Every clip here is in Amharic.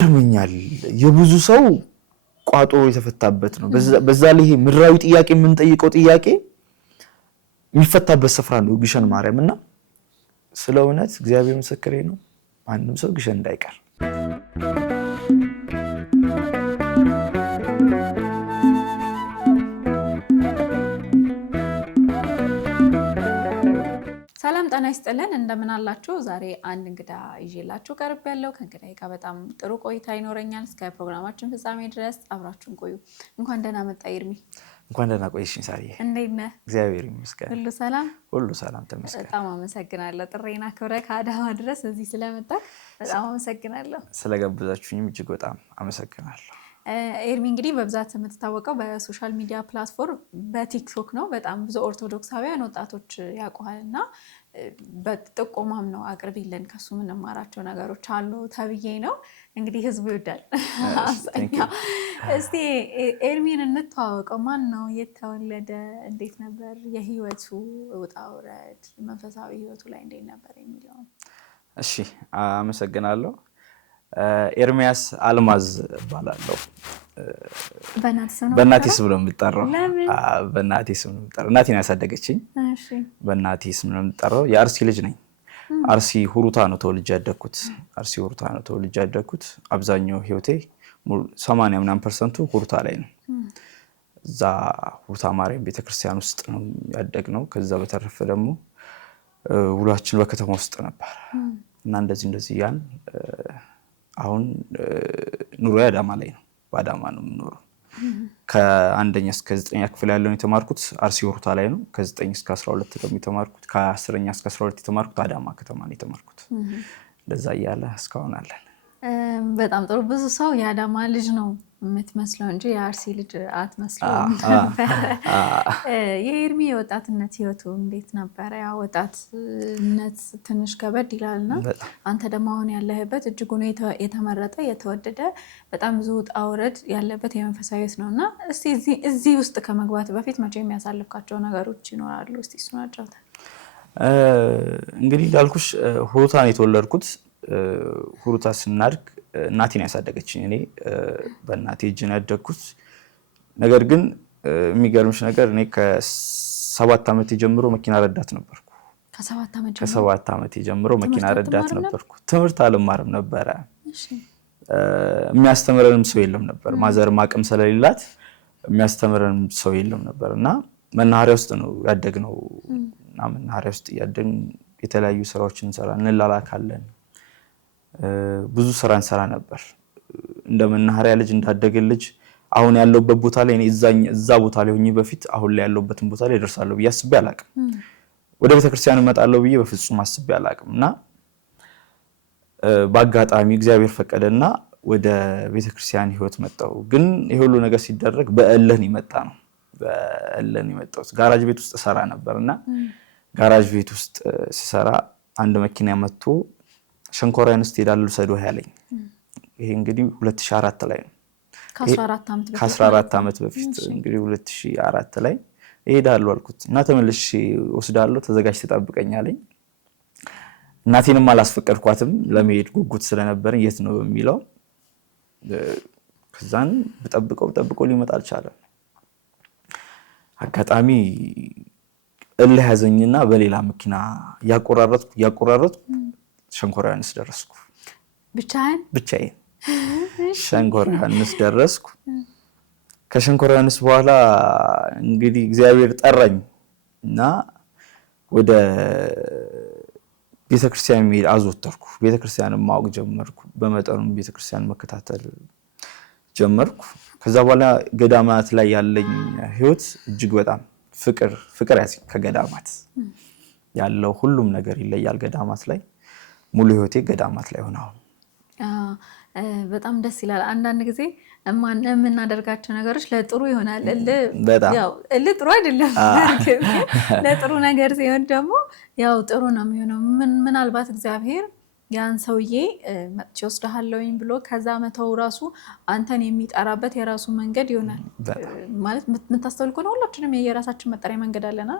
ይገርመኛል የብዙ ሰው ቋጥሮ የተፈታበት ነው በዛ ላይ ይሄ ምድራዊ ጥያቄ የምንጠይቀው ጥያቄ የሚፈታበት ስፍራ ነው ግሸን ማርያምና ስለ እውነት እግዚአብሔር ምስክሬ ነው ማንንም ሰው ግሸን እንዳይቀር ሰላም ጣና ይስጥልን እንደምን አላችሁ ዛሬ አንድ እንግዳ ይዤላችሁ ቀርብ ያለው ከእንግዳዬ ጋር በጣም ጥሩ ቆይታ ይኖረኛል እስከ ፕሮግራማችን ፍጻሜ ድረስ አብራችሁን ቆዩ እንኳን ደህና መጣ ይርሚ እንኳን ደህና ቆይሽኝ ሳሪዬ እንዴት ነህ እግዚአብሔር ይመስገን ሁሉ ሰላም ተመስገን በጣም አመሰግናለሁ ጥሬና ክብረ ከአዳማ ድረስ እዚህ ስለመጣ በጣም አመሰግናለሁ ስለጋበዛችሁኝም እጅግ በጣም አመሰግናለሁ ኤርሚ እንግዲህ በብዛት የምትታወቀው በሶሻል ሚዲያ ፕላትፎርም በቲክቶክ ነው በጣም ብዙ ኦርቶዶክሳውያን ወጣቶች ያውቁሃልና በጥቆማም ነው አቅርቢልን ከሱ ምንማራቸው ነገሮች አሉ ተብዬ ነው እንግዲህ ህዝቡ ይወዳል እስቲ ኤርሚን እንተዋወቀው ማን ነው የተወለደ እንዴት ነበር የህይወቱ ውጣ ውረድ መንፈሳዊ ህይወቱ ላይ እንዴት ነበር የሚለው እሺ አመሰግናለሁ ኤርሚያስ አልማዝ ባላለው በእናቴ ስም ነው የምጠራው በእናቴ ስም ነው የምጠራው እናቴን ያሳደገችኝ እሺ በእናቴ ስም ነው የምጠራው የአርሲ ልጅ ነኝ አርሲ ሁሩታ ነው ተወልጄ ያደግኩት አብዛኛው ህይወቴ 80% ሁሩታ ላይ ነው እዛ ሁሩታ ማርያም ቤተክርስቲያን ውስጥ ነው ያደግነው ከዛ በተረፈ ደግሞ ውሏችን በከተማ ውስጥ ነበር እና እንደዚህ ያን አሁን ኑሮ አዳማ ላይ ነው በአዳማ ነው የምኖረው ከአንደኛ እስከ 9ኛ ክፍል ያለውን የተማርኩት አርሲ ሁሩታ ላይ ነው ከ9 እስከ 12 ደግሞ የተማርኩት ከ10ኛ እስከ 12 የተማርኩት አዳማ ከተማ ነው የተማርኩት እንደዛ ያለ እስካሁን አለን በጣም ጥሩ ብዙ ሰው የአዳማ ልጅ ነው የምትመስለው እንጂ የአርሲ ልጅ አትመስለው የኤርሚ የወጣትነት ህይወቱ እንዴት ነበር ያ ወጣትነት ትንሽ ከበድ ይላልና አንተ ደግሞ አሁን ያለህበት እጅጉን የተመረጠ የተወደደ በጣም ብዙ ውጣ ውረድ ያለበት የመንፈሳዊ ህይወት ነውና እስቲ እዚህ ውስጥ ከመግባት በፊት መቼ የሚያሳልፍካቸው ነገሮች ይኖራሉ እስቲ እሱን አጫውተን እንግዲህ እንዳልኩሽ ሁሩታ ነው የተወለድኩት ሁሩታ ስናድግ እናቴን ያሳደገችኝ እኔ በእናቴ እጅ ነው ያደግኩት ነገር ግን የሚገርምሽ ነገር እኔ ከ7 ዓመት ጀምሮ መኪና ረዳት ነበርኩ ከ7 ዓመት ጀምሮ መኪና ረዳት ነበርኩ ትምህርት አልማርም ነበር እሺ የሚያስተምረንም ሰው የለም ነበር ማዘር ማቀም ስለሌላት የሚያስተምረንም ሰው የለም ነበርና መናኸሪያ ውስጥ ነው ያደግነው እና መናኸሪያ ውስጥ ያደግን የተለያዩ ስራዎችን እንላላካለን ብዙ ስራ እንሰራ ነበር እንደ መናኸሪያ ልጅ እንዳደገ ልጅ አሁን ያለውበት ቦታ ላይ እዛ ቦታ ላይ ሆኜ በፊት አሁን ላይ ያለውበትን ቦታ ላይ ደርሳለሁ ብዬ አስቤ አላቅም ወደ ቤተክርስቲያን እመጣለሁ ብዬ በፍጹም አስቤ አላቅምና በአጋጣሚ እግዚአብሔር ፈቀደና ወደ ቤተክርስቲያን ህይወት መጣው ግን ይሄ ሁሉ ነገር ሲደረግ በእልህ ነው የመጣው ጋራጅ ቤት ውስጥ ሰራ ነበርና ጋራጅ ቤት ውስጥ ሲሰራ አንድ መኪና መጥቶ ሸንኮራን ሄዳለሁ ሰዶህ ያለኝ ይሄ እንግዲህ 2004 ላይ ነው ከ14 ዓመት በፊት እንግዲህ 2004 ላይ እሄዳለሁ አልኩት እና ተመልሼ ወስዳለሁ ተዘጋጅ ተጠብቀኛለኝ እናቴንም አላስፈቀድኳትም ለመሄድ ጉጉት ስለነበረኝ የት ነው በሚለው ከዛን በጠብቀው ሊመጣ አልቻለም አጋጣሚ እልህ ያዘኝና በሌላ መኪና ያቆራረጥኩ ሸንኮራንስ ደረስኩ ብቻዬን ሸንኮራንስ ደረስኩ ከሸንኮራንስ በኋላ እንግዲህ እግዚአብሔር ጠራኝና ወደ ቤተክርስቲያን መሄድ አዘወተርኩ ቤተክርስቲያንን ማወቅ ጀመርኩ በመጠኑ ቤተክርስቲያን መከታተል ጀመርኩ ከዛ በኋላ ገዳማት ላይ ያለኝ ህይወት እጅግ በጣም ፍቅር ያዘኝ ከገዳማት ያለው ሁሉም ነገር ይለያል ገዳማት ላይ ሙሉ ህይወቴ ገዳማት ላይ ሆነው በጣም ደስ ይላል አንዳንድ ጊዜ የምናደርጋቸው ነገሮች ለጥሩ ይሆናል ያው ጥሩ አይደለም ለጥሩ ነገር ሲሆን ደግሞ ያው ጥሩ ነው የሚሆነው ምናልባት እግዚአብሔር ያን ሰውዬ መጥቼ ወስደሃለሁኝ ብሎ ከዛ መተው ራሱ አንተን የሚጠራበት የራሱ መንገድ ይሆናል ማለት የምታስተውል ከሆነ ሁላችንም የራሳችን መጠሪያ መንገድ አለና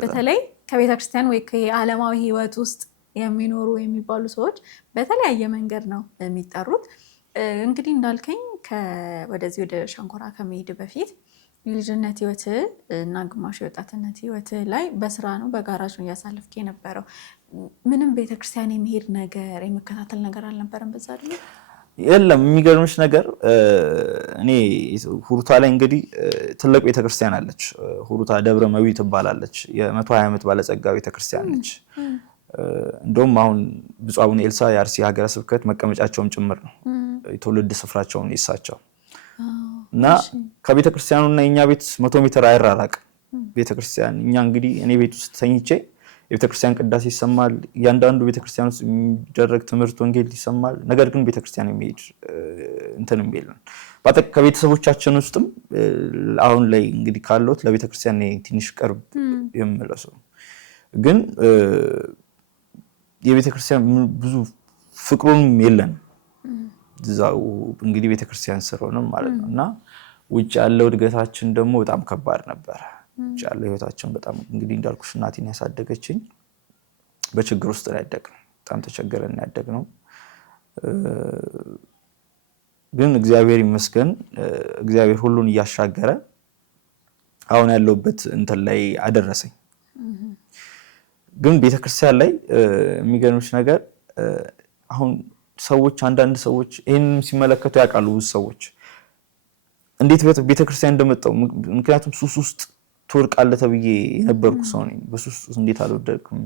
በተለይ ከቤተክርስቲያን ወይ ከዓለማዊ ህይወት ውስጥ የሚኖሩ የሚባሉ ሰዎች በተለያየ መንገድ ነው የሚጠሩት እንግዲህ እንዳልከኝ ወደዚህ ወደ ሸንኮራ ከመሄድ በፊት የልጅነት ህይወት እና ግማሽ የወጣትነት ህይወት ላይ በስራ ነው በጋራጅ ነው እያሳለፍክ የነበረው። ምንም ቤተክርስቲያን የሚሄድ ነገር የመከታተል ነገር አልነበረም በዛ ላይ? የለም። የሚገርምሽ ነገር እኔ ሁሩታ ላይ እንግዲህ ትልቅ ቤተክርስቲያን አለች። ሁሩታ ደብረ መዊ ትባላለች። የ120 ዓመት ባለጸጋ ቤተክርስቲያን ነች። እንደውም አሁን ብፁዕ አቡነ ኤልሳ የአርሲ ሀገረ ስብከት መቀመጫቸውም ጭምር ነው። የትውልድ ስፍራቸውን ይሳቸው እና ከቤተክርስቲያኑና የኛ ቤት 100 ሜትር አይራራቅ ቤተክርስቲያን። እኛ እንግዲህ እኔ ቤት ውስጥ ተኝቼ የቤተክርስቲያን ቅዳሴ ይሰማል። እያንዳንዱ ቤተክርስቲያን ውስጥ የሚደረግ ትምህርት ወንጌል ይሰማል። ነገር ግን ቤተክርስቲያን የሚሄድ እንትንም የለም። ከቤተሰቦቻችን ውስጥም አሁን ላይ እንግዲህ ካለሁት ለቤተክርስቲያን ትንሽ ቅርብ የምለሰው ግን የቤተክርስቲያን ብዙ ፍቅሩም የለን እዛው እንግዲህ ቤተክርስቲያን ስለሆነም ማለት ነው። እና ውጭ ያለው እድገታችን ደግሞ በጣም ከባድ ነበር። ውጭ ያለው ህይወታችን በጣም እንግዲህ እንዳልኩሽ እናቴን ያሳደገችኝ በችግር ውስጥ ላይ ያደግነው በጣም ተቸገረን ያደግነው። ግን እግዚአብሔር ይመስገን እግዚአብሔር ሁሉን እያሻገረ አሁን ያለውበት እንትን ላይ አደረሰኝ። ግን ቤተክርስቲያን ላይ የሚገርምሽ ነገር አሁን ሰዎች አንዳንድ ሰዎች ይሄን ሲመለከቱ ያውቃሉ። ብዙ ሰዎች እንዴት ቤተክርስቲያን እንደመጣው ምክንያቱም ሱስ ውስጥ ትወድቃለህ ተብዬ የነበርኩ ሰው ነኝ። በሱስ ውስጥ እንዴት አልወደቅም?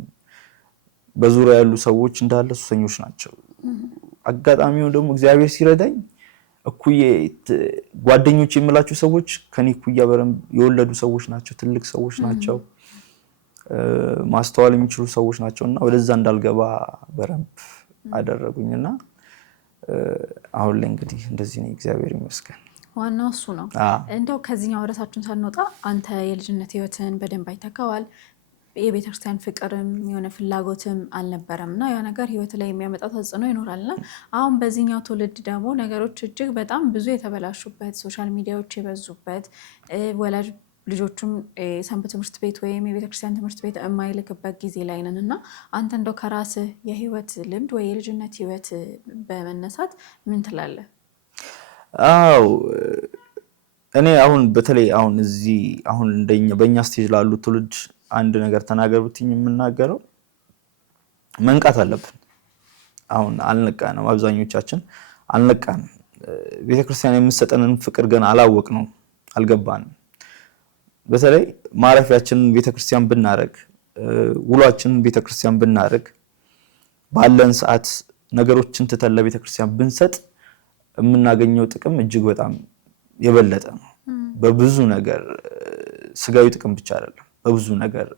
በዙሪያ ያሉ ሰዎች እንዳለ ሱሰኞች ናቸው። አጋጣሚው ደግሞ እግዚአብሔር ሲረዳኝ እኩዬ ጓደኞች የምላቸው ሰዎች ከኔ እኩያ በረም የወለዱ ሰዎች ናቸው። ትልቅ ሰዎች ናቸው። ማስተዋል የሚችሉ ሰዎች ናቸውና ወደዛ እንዳልገባ በረምብ አደረጉኝና አሁን ላይ እንግዲህ እንደዚህ ነው። እግዚአብሔር ይመስገን። ዋናው እሱ ነው። እንደው ከዚህኛው ርዕሳችን ሳንወጣ አንተ የልጅነት ህይወትን በደንብ አይተካዋል። የቤተክርስቲያን ፍቅርም የሆነ ፍላጎትም አልነበረምና ያ ነገር ህይወት ላይ የሚያመጣው ተጽዕኖ ይኖራልና አሁን በዚህኛው ትውልድ ደግሞ ነገሮች እጅግ በጣም ብዙ የተበላሹበት፣ ሶሻል ሚዲያዎች የበዙበት፣ ወላጅ ልጆቹም ሰንበት ትምህርት ቤት ወይም የቤተክርስቲያን ትምህርት ቤት የማይልክበት ጊዜ ላይ ነን እና አንተ እንደው ከራስህ የህይወት ልምድ ወይ የልጅነት ህይወት በመነሳት ምን ትላለህ? አው እኔ አሁን በተለይ አሁን እዚህ አሁን በእኛ ስቴጅ ላሉ ትውልድ አንድ ነገር ተናገር ብትኝ የምናገረው መንቃት አለብን። አሁን አልነቃንም። አብዛኞቻችን አልነቃንም። ቤተክርስቲያን የምትሰጠንን ፍቅር ገና አላወቅነው፣ አልገባንም። በተለይ ማረፊያችንን ቤተክርስቲያን ብናረግ፣ ውሏችንን ቤተክርስቲያን ብናረግ፣ ባለን ሰዓት ነገሮችን ትተን ለቤተክርስቲያን ብንሰጥ የምናገኘው ጥቅም እጅግ በጣም የበለጠ ነው። በብዙ ነገር ስጋዊ ጥቅም ብቻ አይደለም፣ በብዙ ነገር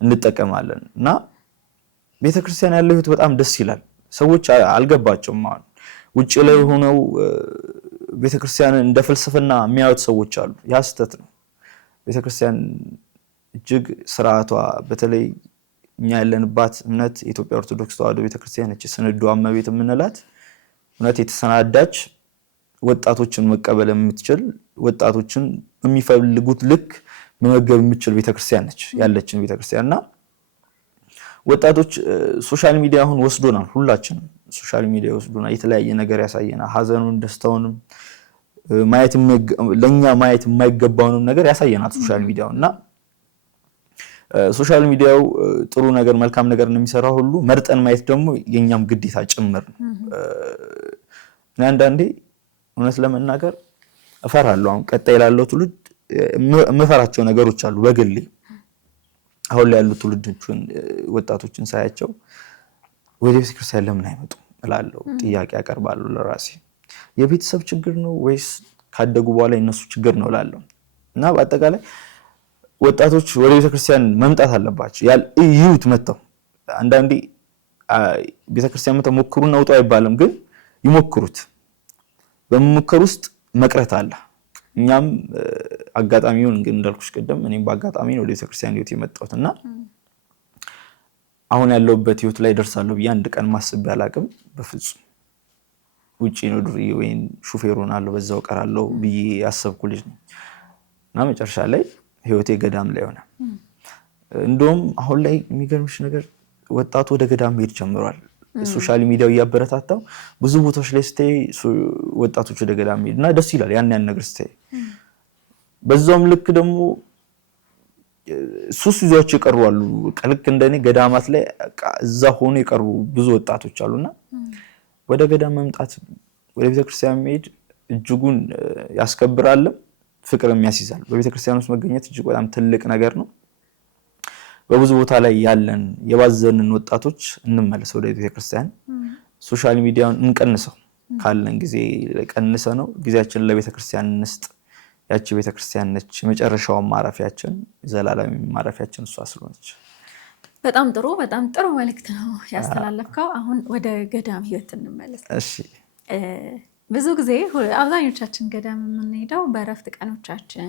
እንጠቀማለን እና ቤተክርስቲያን ያለው ህይወት በጣም ደስ ይላል። ሰዎች አልገባቸውም። አሁን ውጭ ላይ ሆነው ቤተክርስቲያንን እንደ ፍልስፍና የሚያዩት ሰዎች አሉ። ያ ስህተት ነው። ቤተክርስቲያን እጅግ ስርዓቷ በተለይ እኛ ያለንባት እምነት የኢትዮጵያ ኦርቶዶክስ ተዋሕዶ ቤተክርስቲያን ነች። ስንዱ እመቤት የምንላት እውነት የተሰናዳች ወጣቶችን መቀበል የምትችል ወጣቶችን በሚፈልጉት ልክ መመገብ የምትችል ቤተክርስቲያን ነች ያለችን ቤተክርስቲያንና ወጣቶች ሶሻል ሚዲያ አሁን ወስዶናል። ሁላችንም ሶሻል ሚዲያ ወስዶናል። የተለያየ ነገር ያሳየናል። ሀዘኑን፣ ደስታውንም ለኛ ማየት የማይገባውንም ነገር ያሳየናል ሶሻል ሚዲያውና ሶሻል ሚዲያው ጥሩ ነገር መልካም ነገር እንደሚሰራ ሁሉ መርጠን ማየት ደግሞ የኛም ግዴታ ጭምር ነው። እና አንዳንዴ እውነት ለመናገር እፈራለሁ። አሁን ቀጣይ ላለው ትውልድ የምፈራቸው ነገሮች አሉ በግሌ። አሁን ላይ ያሉ ትውልዶችን ወጣቶችን ሳያቸው ወደ ቤተክርስቲያን ለምን አይመጡም እላለሁ። ጥያቄ ያቀርባለሁ ለራሴ። የቤተሰብ ችግር ነው ወይስ ካደጉ በኋላ የነሱ ችግር ነው እላለሁ። እና በአጠቃላይ ወጣቶች ወደ ቤተክርስቲያን መምጣት አለባቸው። ይዩት መተው አንዳንዴ ቤተክርስቲያን መተው ሞክሩና ውጡ አይባልም፣ ግን ይሞክሩት። በመሞከር ውስጥ መቅረት አለ። እኛም አጋጣሚውን እንግዲህ እንዳልኩሽ ቀደም እኔም በአጋጣሚ ነው ወደ ቤተክርስቲያን ህይወት የመጣሁትና አሁን ያለውበት ህይወት ላይ ደርሳለሁ ብዬ አንድ ቀን ማስቤ አላቅም በፍጹም። ውጪ ነው ዱርዬ ወይን ሹፌር ሆናለሁ በዛው ቀራለሁ ብዬ ያሰብኩ ልጅ ነኝ እና መጨረሻ ላይ ህይወቴ ገዳም ላይ ሆነ። እንደውም አሁን ላይ የሚገርምሽ ነገር ወጣቱ ወደ ገዳም ሄድ ጀምሯል። ሶሻል ሚዲያው እያበረታታው ብዙ ቦታዎች ላይ ስታይ ወጣቶች ወደ ገዳም ሄድና ደስ ይላል ያን ነገር ስታይ። በዛውም ልክ ደግሞ ሱስ ይዟቸው የቀሩ አሉ። ልክ እንደኔ ገዳማት ላይ እዛ ሆኖ የቀሩ ብዙ ወጣቶች አሉና ወደ ገዳም መምጣት ወደ ቤተክርስቲያን መሄድ እጅጉን ያስከብራል፣ ፍቅርም ያስይዛል። በቤተክርስቲያን ውስጥ መገኘት እጅግ በጣም ትልቅ ነገር ነው። በብዙ ቦታ ላይ ያለን የባዘንን ወጣቶች እንመለስ ወደ ቤተክርስቲያን። ሶሻል ሚዲያውን እንቀንሰው፣ ካለን ጊዜ ቀንሰ ነው ጊዜያችንን ለቤተክርስቲያን እንስጥ። ያቺ ቤተክርስቲያን ነች የመጨረሻው ማረፊያችን፣ ዘላለም ማረፊያችን እሷ ስለሆነች። በጣም ጥሩ መልእክት ነው ያስተላለፍከው። አሁን ወደ ገዳም ህይወት እንመለስ። እሺ። ብዙ ጊዜ አብዛኞቻችን ገዳም የምንሄደው በእረፍት ቀኖቻችን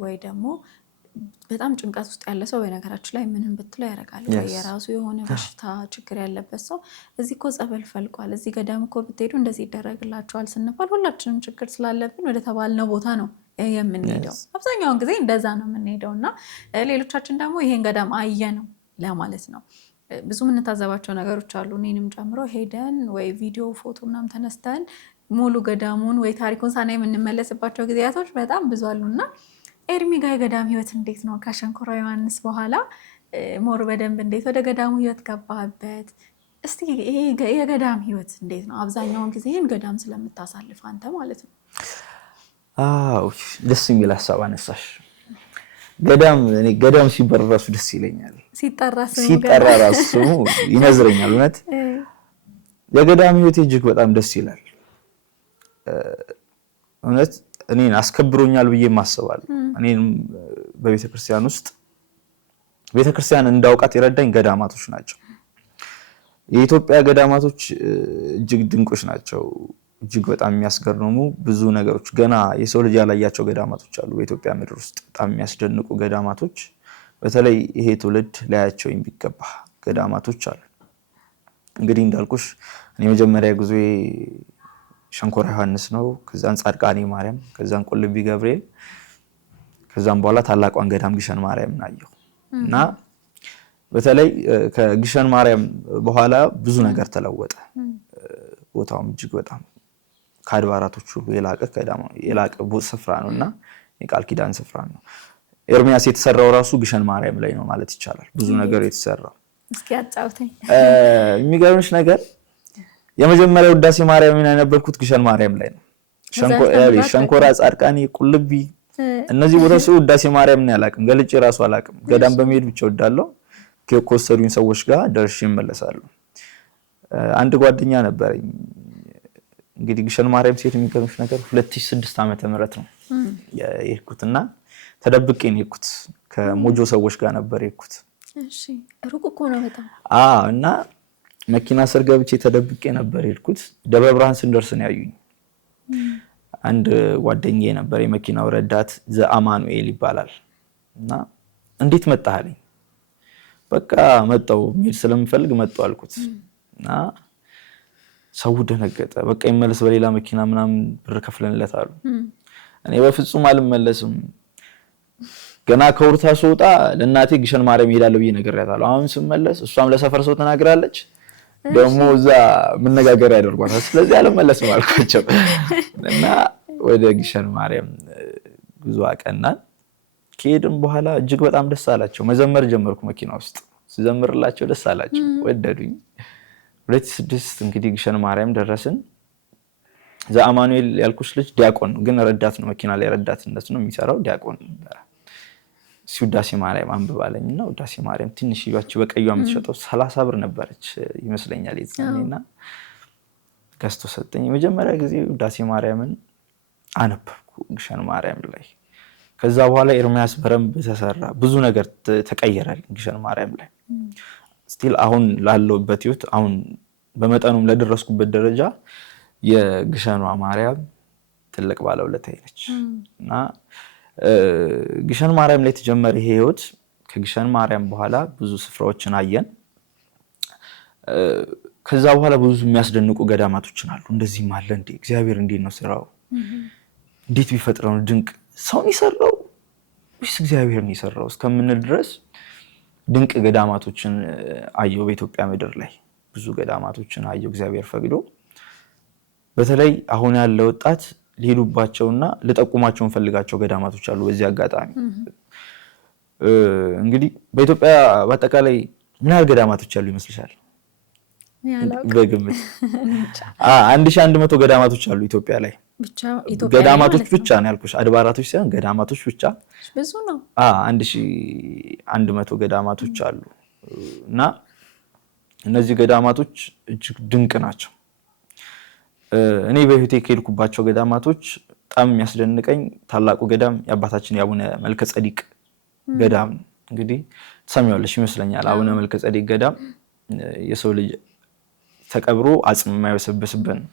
ወይ ደግሞ በጣም ጭንቀት ውስጥ ያለ ሰው በነገራችን ላይ ምንም ብትለው ያደርጋል። ወይ የራሱ የሆነ በሽታ ችግር ያለበት ሰው እዚህ እኮ ጸበል ፈልቋል፣ እዚህ ገዳም እኮ ብትሄዱ እንደዚህ ይደረግላቸዋል ስንባል ሁላችንም ችግር ስላለብን ወደ ተባልነው ቦታ ነው የምንሄደው። አብዛኛውን ጊዜ እንደዛ ነው የምንሄደው እና ሌሎቻችን ደግሞ ይሄን ገዳም አየ ነው ለማለት ነው። ብዙ የምንታዘባቸው ነገሮች አሉ። እኔንም ጨምሮ ሄደን ወይ ቪዲዮ ፎቶ ምናምን ተነስተን ሙሉ ገዳሙን ወይ ታሪኩን ሳናይ የምንመለስባቸው ጊዜያቶች በጣም ብዙ አሉና ኤርሚ ጋር የገዳም ህይወት እንዴት ነው? ከሸንኮራ ዮሐንስ በኋላ ሞር በደንብ እንዴት ወደ ገዳሙ ህይወት ገባህበት? እስቲ የገዳም ህይወት እንዴት ነው? አብዛኛውን ጊዜ ይህን ገዳም ስለምታሳልፍ አንተ ማለት ነው። ደስ የሚል ሀሳብ አነሳሽ። ገዳም ሲባል ራሱ ደስ ይለኛል። ሲጠራ ራሱ ስሙ ይነዝረኛል። እውነት የገዳም ህይወት እጅግ በጣም ደስ ይላል። እውነት እኔን አስከብሮኛል ብዬ ማስባለሁ። እኔም በቤተክርስቲያን ውስጥ ቤተክርስቲያን እንዳውቃት የረዳኝ ገዳማቶች ናቸው። የኢትዮጵያ ገዳማቶች እጅግ ድንቆች ናቸው። እጅግ በጣም የሚያስገርሙ ብዙ ነገሮች ገና የሰው ልጅ ያላያቸው ገዳማቶች አሉ በኢትዮጵያ ምድር ውስጥ። በጣም የሚያስደንቁ ገዳማቶች፣ በተለይ ይሄ ትውልድ ላያቸው የሚገባ ገዳማቶች አሉ። እንግዲህ እንዳልኩሽ እኔ መጀመሪያ ጉዞ ሸንኮራ ዮሐንስ ነው። ከዛን ጻድቃኔ ማርያም፣ ከዛን ቁልቢ ገብርኤል፣ ከዛን በኋላ ታላቋን ገዳም ግሸን ማርያም ናየው እና በተለይ ከግሸን ማርያም በኋላ ብዙ ነገር ተለወጠ። ቦታውም እጅግ በጣም ከአድባራቶች ሁሉ የላቀ ስፍራ ነውና የቃል ኪዳን ስፍራ ነው። ኤርሚያስ የተሰራው ራሱ ግሸን ማርያም ላይ ነው ማለት ይቻላል። ብዙ ነገር የተሰራው። እስኪ አጫውተኝ። የሚገርምሽ ነገር የመጀመሪያው ውዳሴ ማርያም የነበርኩት ግሸን ማርያም ላይ ነው። ሸንኮራ፣ ጻድቃኔ፣ ቁልቢ እነዚህ ቦታዎች ውዳሴ ማርያም ነው ያላቅም፣ ገልጬ ራሱ አላቅም። ገዳም በመሄድ ብቻ ወዳለው ከወሰዱኝ ሰዎች ጋር ደርሼ እመለሳለሁ። አንድ ጓደኛ ነበረኝ እንግዲህ ግሸን ማርያም ሴት የሚገርምሽ ነገር 2006 ዓመተ ምህረት ነው የሄድኩትና ተደብቄ ነው የሄድኩት። ከሞጆ ሰዎች ጋር ነበር የሄድኩት። እሺ ሩቅ እኮ ነው በጣም። እና መኪና ስር ገብቼ ተደብቄ ነበር የሄድኩት። ደብረ ብርሃን ስንደርስ ነው ያዩኝ። አንድ ጓደኛዬ ነበር የመኪናው ረዳት ዘአማኑኤል ይባላል። እና እንዴት መጣህ አለኝ። በቃ መጣሁ መሄድ ስለምፈልግ መጣሁ አልኩት። እና ሰው ደነገጠ። በቃ ይመለስ በሌላ መኪና ምናምን ብር ከፍለንለት አሉ። እኔ በፍጹም አልመለስም። ገና ከውርታ ስወጣ ለእናቴ ግሸን ማርያም እሄዳለሁ ብዬ ነግሬያታለሁ። አሁን ስመለስ እሷም ለሰፈር ሰው ተናግራለች፣ ደግሞ እዛ መነጋገር ያደርጓታል። ስለዚህ አልመለስም አልኳቸው እና ወደ ግሸን ማርያም ጉዞ አቀናን። ከሄድን በኋላ እጅግ በጣም ደስ አላቸው። መዘመር ጀመርኩ መኪና ውስጥ። ስዘምርላቸው ደስ አላቸው፣ ወደዱኝ። 2006 እንግዲህ ግሸን ማርያም ደረስን። ዘአማኑኤል ያልኩሽ ልጅ ዲያቆን ነው፣ ግን ረዳት ነው። መኪና ላይ ረዳትነት ነው የሚሰራው፣ ዲያቆን ነበር። ውዳሴ ማርያም አንብባለኝና ውዳሴ ማርያም ትንሽ ይባች በቀዩ የምትሸጠው 30 ብር ነበረች ይመስለኛል የዛኔና ገዝቶ ሰጠኝ። የመጀመሪያ ጊዜ ውዳሴ ማርያምን አነበብኩ ግሸን ማርያም ላይ። ከዛ በኋላ ኤርሚያስ በረምብ ተሰራ፣ ብዙ ነገር ተቀየራል ግሸን ማርያም ላይ። ስቲል አሁን ላለውበት ህይወት አሁን በመጠኑም ለደረስኩበት ደረጃ የግሸኗ ማርያም ትልቅ ባለውለታዬ ነች እና ግሸን ማርያም ላይ ተጀመረ ይሄ ህይወት። ከግሸን ማርያም በኋላ ብዙ ስፍራዎችን አየን። ከዛ በኋላ ብዙ የሚያስደንቁ ገዳማቶችን አሉ። እንደዚህም አለ እንዴ! እግዚአብሔር እንዴት ነው ስራው? እንዴት ቢፈጥረው ነው ድንቅ ሰውን ይሰራው ወይስ እግዚአብሔር ነው ይሰራው እስከምንል ድረስ ድንቅ ገዳማቶችን አየሁ በኢትዮጵያ ምድር ላይ። ብዙ ገዳማቶችን አየሁ እግዚአብሔር ፈቅዶ። በተለይ አሁን ያለ ወጣት ሊሄዱባቸውና ልጠቁማቸው እንፈልጋቸው ገዳማቶች አሉ። በዚህ አጋጣሚ እንግዲህ በኢትዮጵያ በአጠቃላይ ምን ያህል ገዳማቶች አሉ ይመስልሻል? በግምት 1100 ገዳማቶች አሉ ኢትዮጵያ ላይ ብቻ። ገዳማቶች ብቻ ነው ያልኩሽ፣ አድባራቶች ሳይሆን ገዳማቶች ብቻ ብዙ ነው። 1100 ገዳማቶች አሉ እና እነዚህ ገዳማቶች እጅግ ድንቅ ናቸው። እኔ በህይወቴ ከሄድኩባቸው ገዳማቶች በጣም የሚያስደንቀኝ ታላቁ ገዳም የአባታችን የአቡነ መልከጸዲቅ ገዳም ነው። እንግዲህ ትሰሚዋለሽ ይመስለኛል። አቡነ መልከጸዲቅ ገዳም የሰው ልጅ ተቀብሮ አጽም የማይበሰብስበት ነው።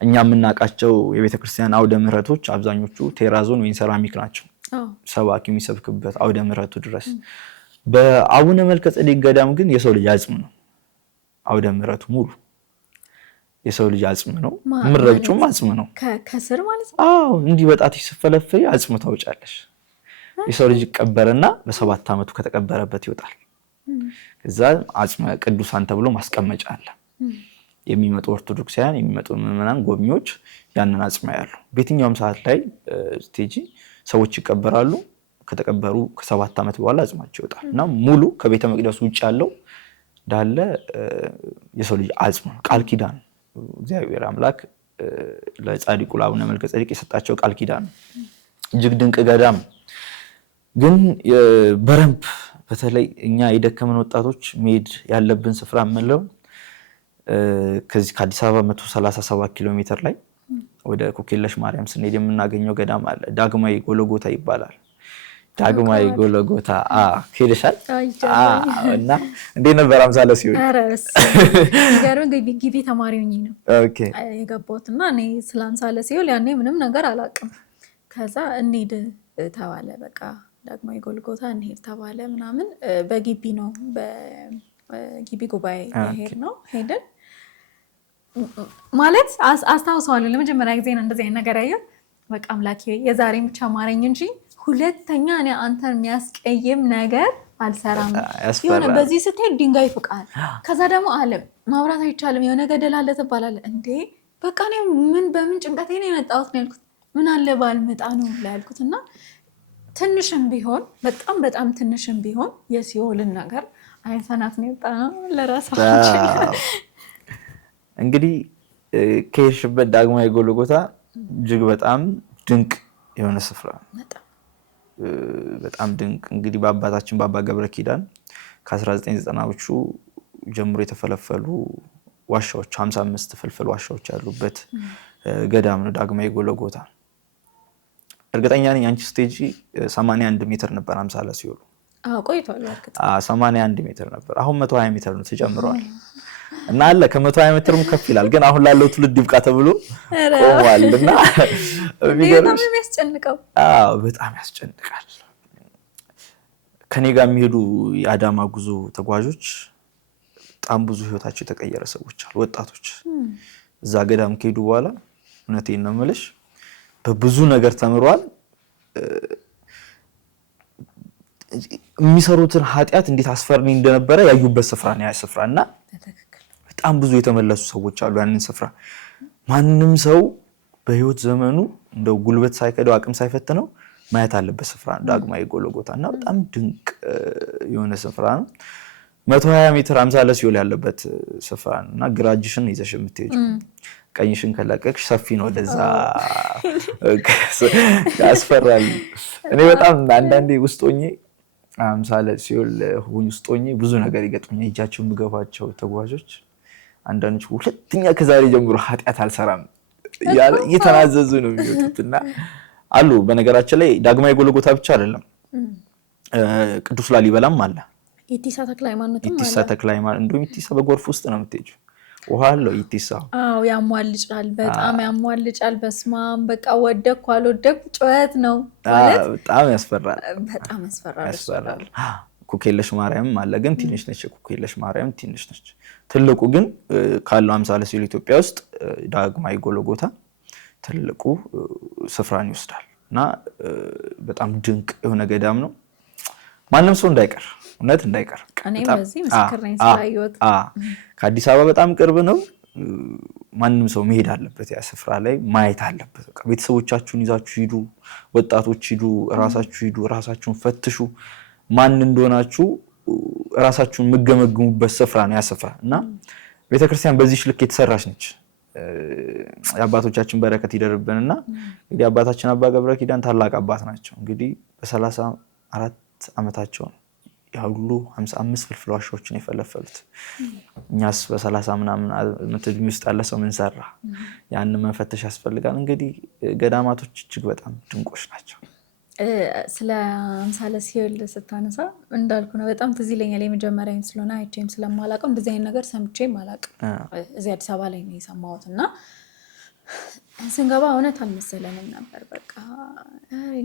እኛ የምናውቃቸው የቤተክርስቲያን አውደ ምሕረቶች አብዛኞቹ ቴራዞን ወይም ሴራሚክ ናቸው፣ ሰባኪ የሚሰብክበት አውደ ምሕረቱ ድረስ። በአቡነ መልከጸዲቅ ገዳም ግን የሰው ልጅ አጽም ነው አውደ ምሕረቱ ሙሉ የሰው ልጅ አጽም ነው። ምረግጩም አጽም ነው ከስር ማለት ነው። አዎ እንዲህ በጣትሽ ስትፈለፍይ አጽም ታውጫለሽ። የሰው ልጅ ይቀበርና በ7 ዓመቱ ከተቀበረበት ይወጣል። ከዛ አጽመ ቅዱሳን ተብሎ ማስቀመጫ አለ። የሚመጡ ኦርቶዶክሳውያን የሚመጡ ምዕመናን ጎብኚዎች ያንን አጽም ያያሉ። በየትኛውም ሰዓት ላይ ስቴጂ ሰዎች ይቀበራሉ። ከተቀበሩ ከ7 ዓመት በኋላ አጽማቸው ይወጣል እና ሙሉ ከቤተ መቅደሱ ውጭ ያለው እንዳለ የሰው ልጅ አጽም ነው። ቃል ኪዳን እግዚአብሔር አምላክ ለጻድቁ ለአቡነ መልከጸዲቅ የሰጣቸው ቃል ኪዳን ነው። እጅግ ድንቅ ገዳም ግን በረምፕ በተለይ እኛ የደከመን ወጣቶች መሄድ ያለብን ስፍራ የምንለው ከዚህ ከአዲስ አበባ 137 ኪሎ ሜትር ላይ ወደ ኮኬለሽ ማርያም ስንሄድ የምናገኘው ገዳም አለ። ዳግማዊ ጎልጎታ ይባላል። ዳግማዊ ጎልጎታ ሄደሻል? እና እንዴት ነበር አምሳለ ሲሆን? አረስ ነገሩን ግቢ ተማሪ ሆኜ ነው የገባሁት እና እኔ ስለ አምሳለ ሲሆን ያኔ ምንም ነገር አላውቅም። ከዛ እንሂድ ተባለ። በቃ ዳግማዊ ጎልጎታ እንሂድ ተባለ ምናምን። በግቢ ነው በግቢ ጉባኤ ሄድ ነው ሄደን ማለት አስታውሰዋለሁ። ለመጀመሪያ ጊዜ ነው እንደዚህ አይነት ነገር ያየው። በቃ አምላኬ የዛሬን ብቻ ማረኝ እንጂ ሁለተኛ እኔ አንተን የሚያስቀይም ነገር አልሰራም። የሆነ በዚህ ስትሄድ ድንጋይ ይፍቃል። ከዛ ደግሞ አለ ማብራት አይቻልም፣ የሆነ ገደል አለ ትባላለህ። እንዴ በቃ እኔ በምን ጭንቀቴ ነው የመጣሁት ነው ያልኩት። ምን አለ ባልመጣ ነው ያልኩት። እና ትንሽም ቢሆን በጣም ትንሽም ቢሆን የሲኦልን ነገር አይተናት ነው የወጣነው ለራሳችን። እንግዲህ ከሄድሽበት ዳግማዊ ጎልጎታ እጅግ በጣም ድንቅ የሆነ ስፍራ በጣም ድንቅ። እንግዲህ በአባታችን በአባ ገብረ ኪዳን ከ1990ዎቹ ጀምሮ የተፈለፈሉ ዋሻዎች 55 ፍልፍል ዋሻዎች ያሉበት ገዳም ነው ዳግማዊ ጎልጎታ። እርግጠኛ ነኝ አንቺ ስቴጂ 81 ሜትር ነበር አምሳለ ሲሆኑ ቆይቷል። 81 ሜትር ነበር። አሁን 120 ሜትር ነው ተጨምሯል። እና አለ ከ120 ሜትርም ከፍ ይላል። ግን አሁን ላለው ትውልድ ይብቃ ተብሎ ቆሟል። እና በጣም የሚያስጨንቀው በጣም ያስጨንቃል። ከኔ ጋር የሚሄዱ የአዳማ ጉዞ ተጓዦች በጣም ብዙ ህይወታቸው የተቀየረ ሰዎች አሉ፣ ወጣቶች እዛ ገዳም ከሄዱ በኋላ እውነቴን ነው የምልሽ በብዙ ነገር ተምሯል። የሚሰሩትን ኃጢአት እንዴት አስፈሪ እንደነበረ ያዩበት ስፍራ ነው ያ ስፍራ። እና በጣም ብዙ የተመለሱ ሰዎች አሉ ያንን ስፍራ። ማንም ሰው በህይወት ዘመኑ እንደው ጉልበት ሳይከደው አቅም ሳይፈትነው ማየት አለበት ስፍራ ዳግማዊ ጎልጎታ። እና በጣም ድንቅ የሆነ ስፍራ ነው። 120 ሜትር አምሳለ ሲኦል ያለበት ስፍራ ነው። እና ግራጅሽን ይዘሽ የምትሄጂው ቀኝሽን ከለቀቅሽ ሰፊ ነው ወደዛ ያስፈራል። እኔ በጣም አንዳንዴ ውስጥ ሆኜ አምሳለ ሲኦል ውስጥ ሆኜ ብዙ ነገር ይገጥመኛል። እጃቸው የምገፋቸው ተጓዦች አንዳንዶች ሁለተኛ ከዛሬ ጀምሮ ኃጢአት አልሰራም እየተናዘዙ ነው የሚወጡትና አሉ። በነገራችን ላይ ዳግማዊ ጎልጎታ ብቻ አይደለም ቅዱስ ላሊበላም አለ። ኢቲሳ ተክለ ሃይማኖትም አለ። ኢቲሳ ተክለ ሃይማኖት እንደውም ኢቲሳ በጎርፍ ውስጥ ነው የምትሄጂው። ውሃ አለው ኢቲሳ። ያሟልጫል፣ በጣም ያሟልጫል። በስማም በቃ ወደኩ አልወደኩ ጩኸት ነው ማለት በጣም ያስፈራል። በጣም ያስፈራል። ኮኬለሽ ማርያም አለ፣ ግን ትንሽ ነች። ኮኬለሽ ማርያም ትንሽ ነች። ትልቁ ግን ካለው አምሳለ ሲኦል ኢትዮጵያ ውስጥ ዳግማዊ ጎልጎታ ትልቁ ስፍራን ይወስዳል እና በጣም ድንቅ የሆነ ገዳም ነው። ማንም ሰው እንዳይቀር እውነት እንዳይቀር እኔም በዚህ ምስክር ነኝ ስላየሁት ከአዲስ አበባ በጣም ቅርብ ነው ማንም ሰው መሄድ አለበት ያ ስፍራ ላይ ማየት አለበት በቃ ቤተሰቦቻችሁን ይዛችሁ ሂዱ ወጣቶች ሂዱ ራሳችሁን ፈትሹ ማን እንደሆናችሁ ራሳችሁን መገመግሙበት ስፍራ ነው ያ ስፍራ እና ቤተክርስቲያን በዚህ ልክ የተሰራች ነች የአባቶቻችን በረከት ይደርብንና እንግዲህ አባታችን አባ ገብረ ኪዳን ታላቅ አባት ናቸው እንግዲህ በ34 ዓመታቸው ያሁሉ 55 ፍልፍል ዋሻዎችን የፈለፈሉት እኛስ በ30 ምናምን ዓመት ዕድሜ ውስጥ ያለ ሰው ምን ሰራ ያን መፈተሽ ያስፈልጋል እንግዲህ ገዳማቶች እጅግ በጣም ድንቆች ናቸው ስለ አምሳለ ሲኦል ስታነሳ እንዳልኩ ነው በጣም ትዝ ይለኛል የመጀመሪያዬም ስለሆነ አይቼም ስለማላውቀው እንደዚህ አይነት ነገር ሰምቼም አላውቅም እዚህ አዲስ አበባ ላይ ነው የሰማሁትና ስንገባ እውነት አልመሰለንም ነበር በቃ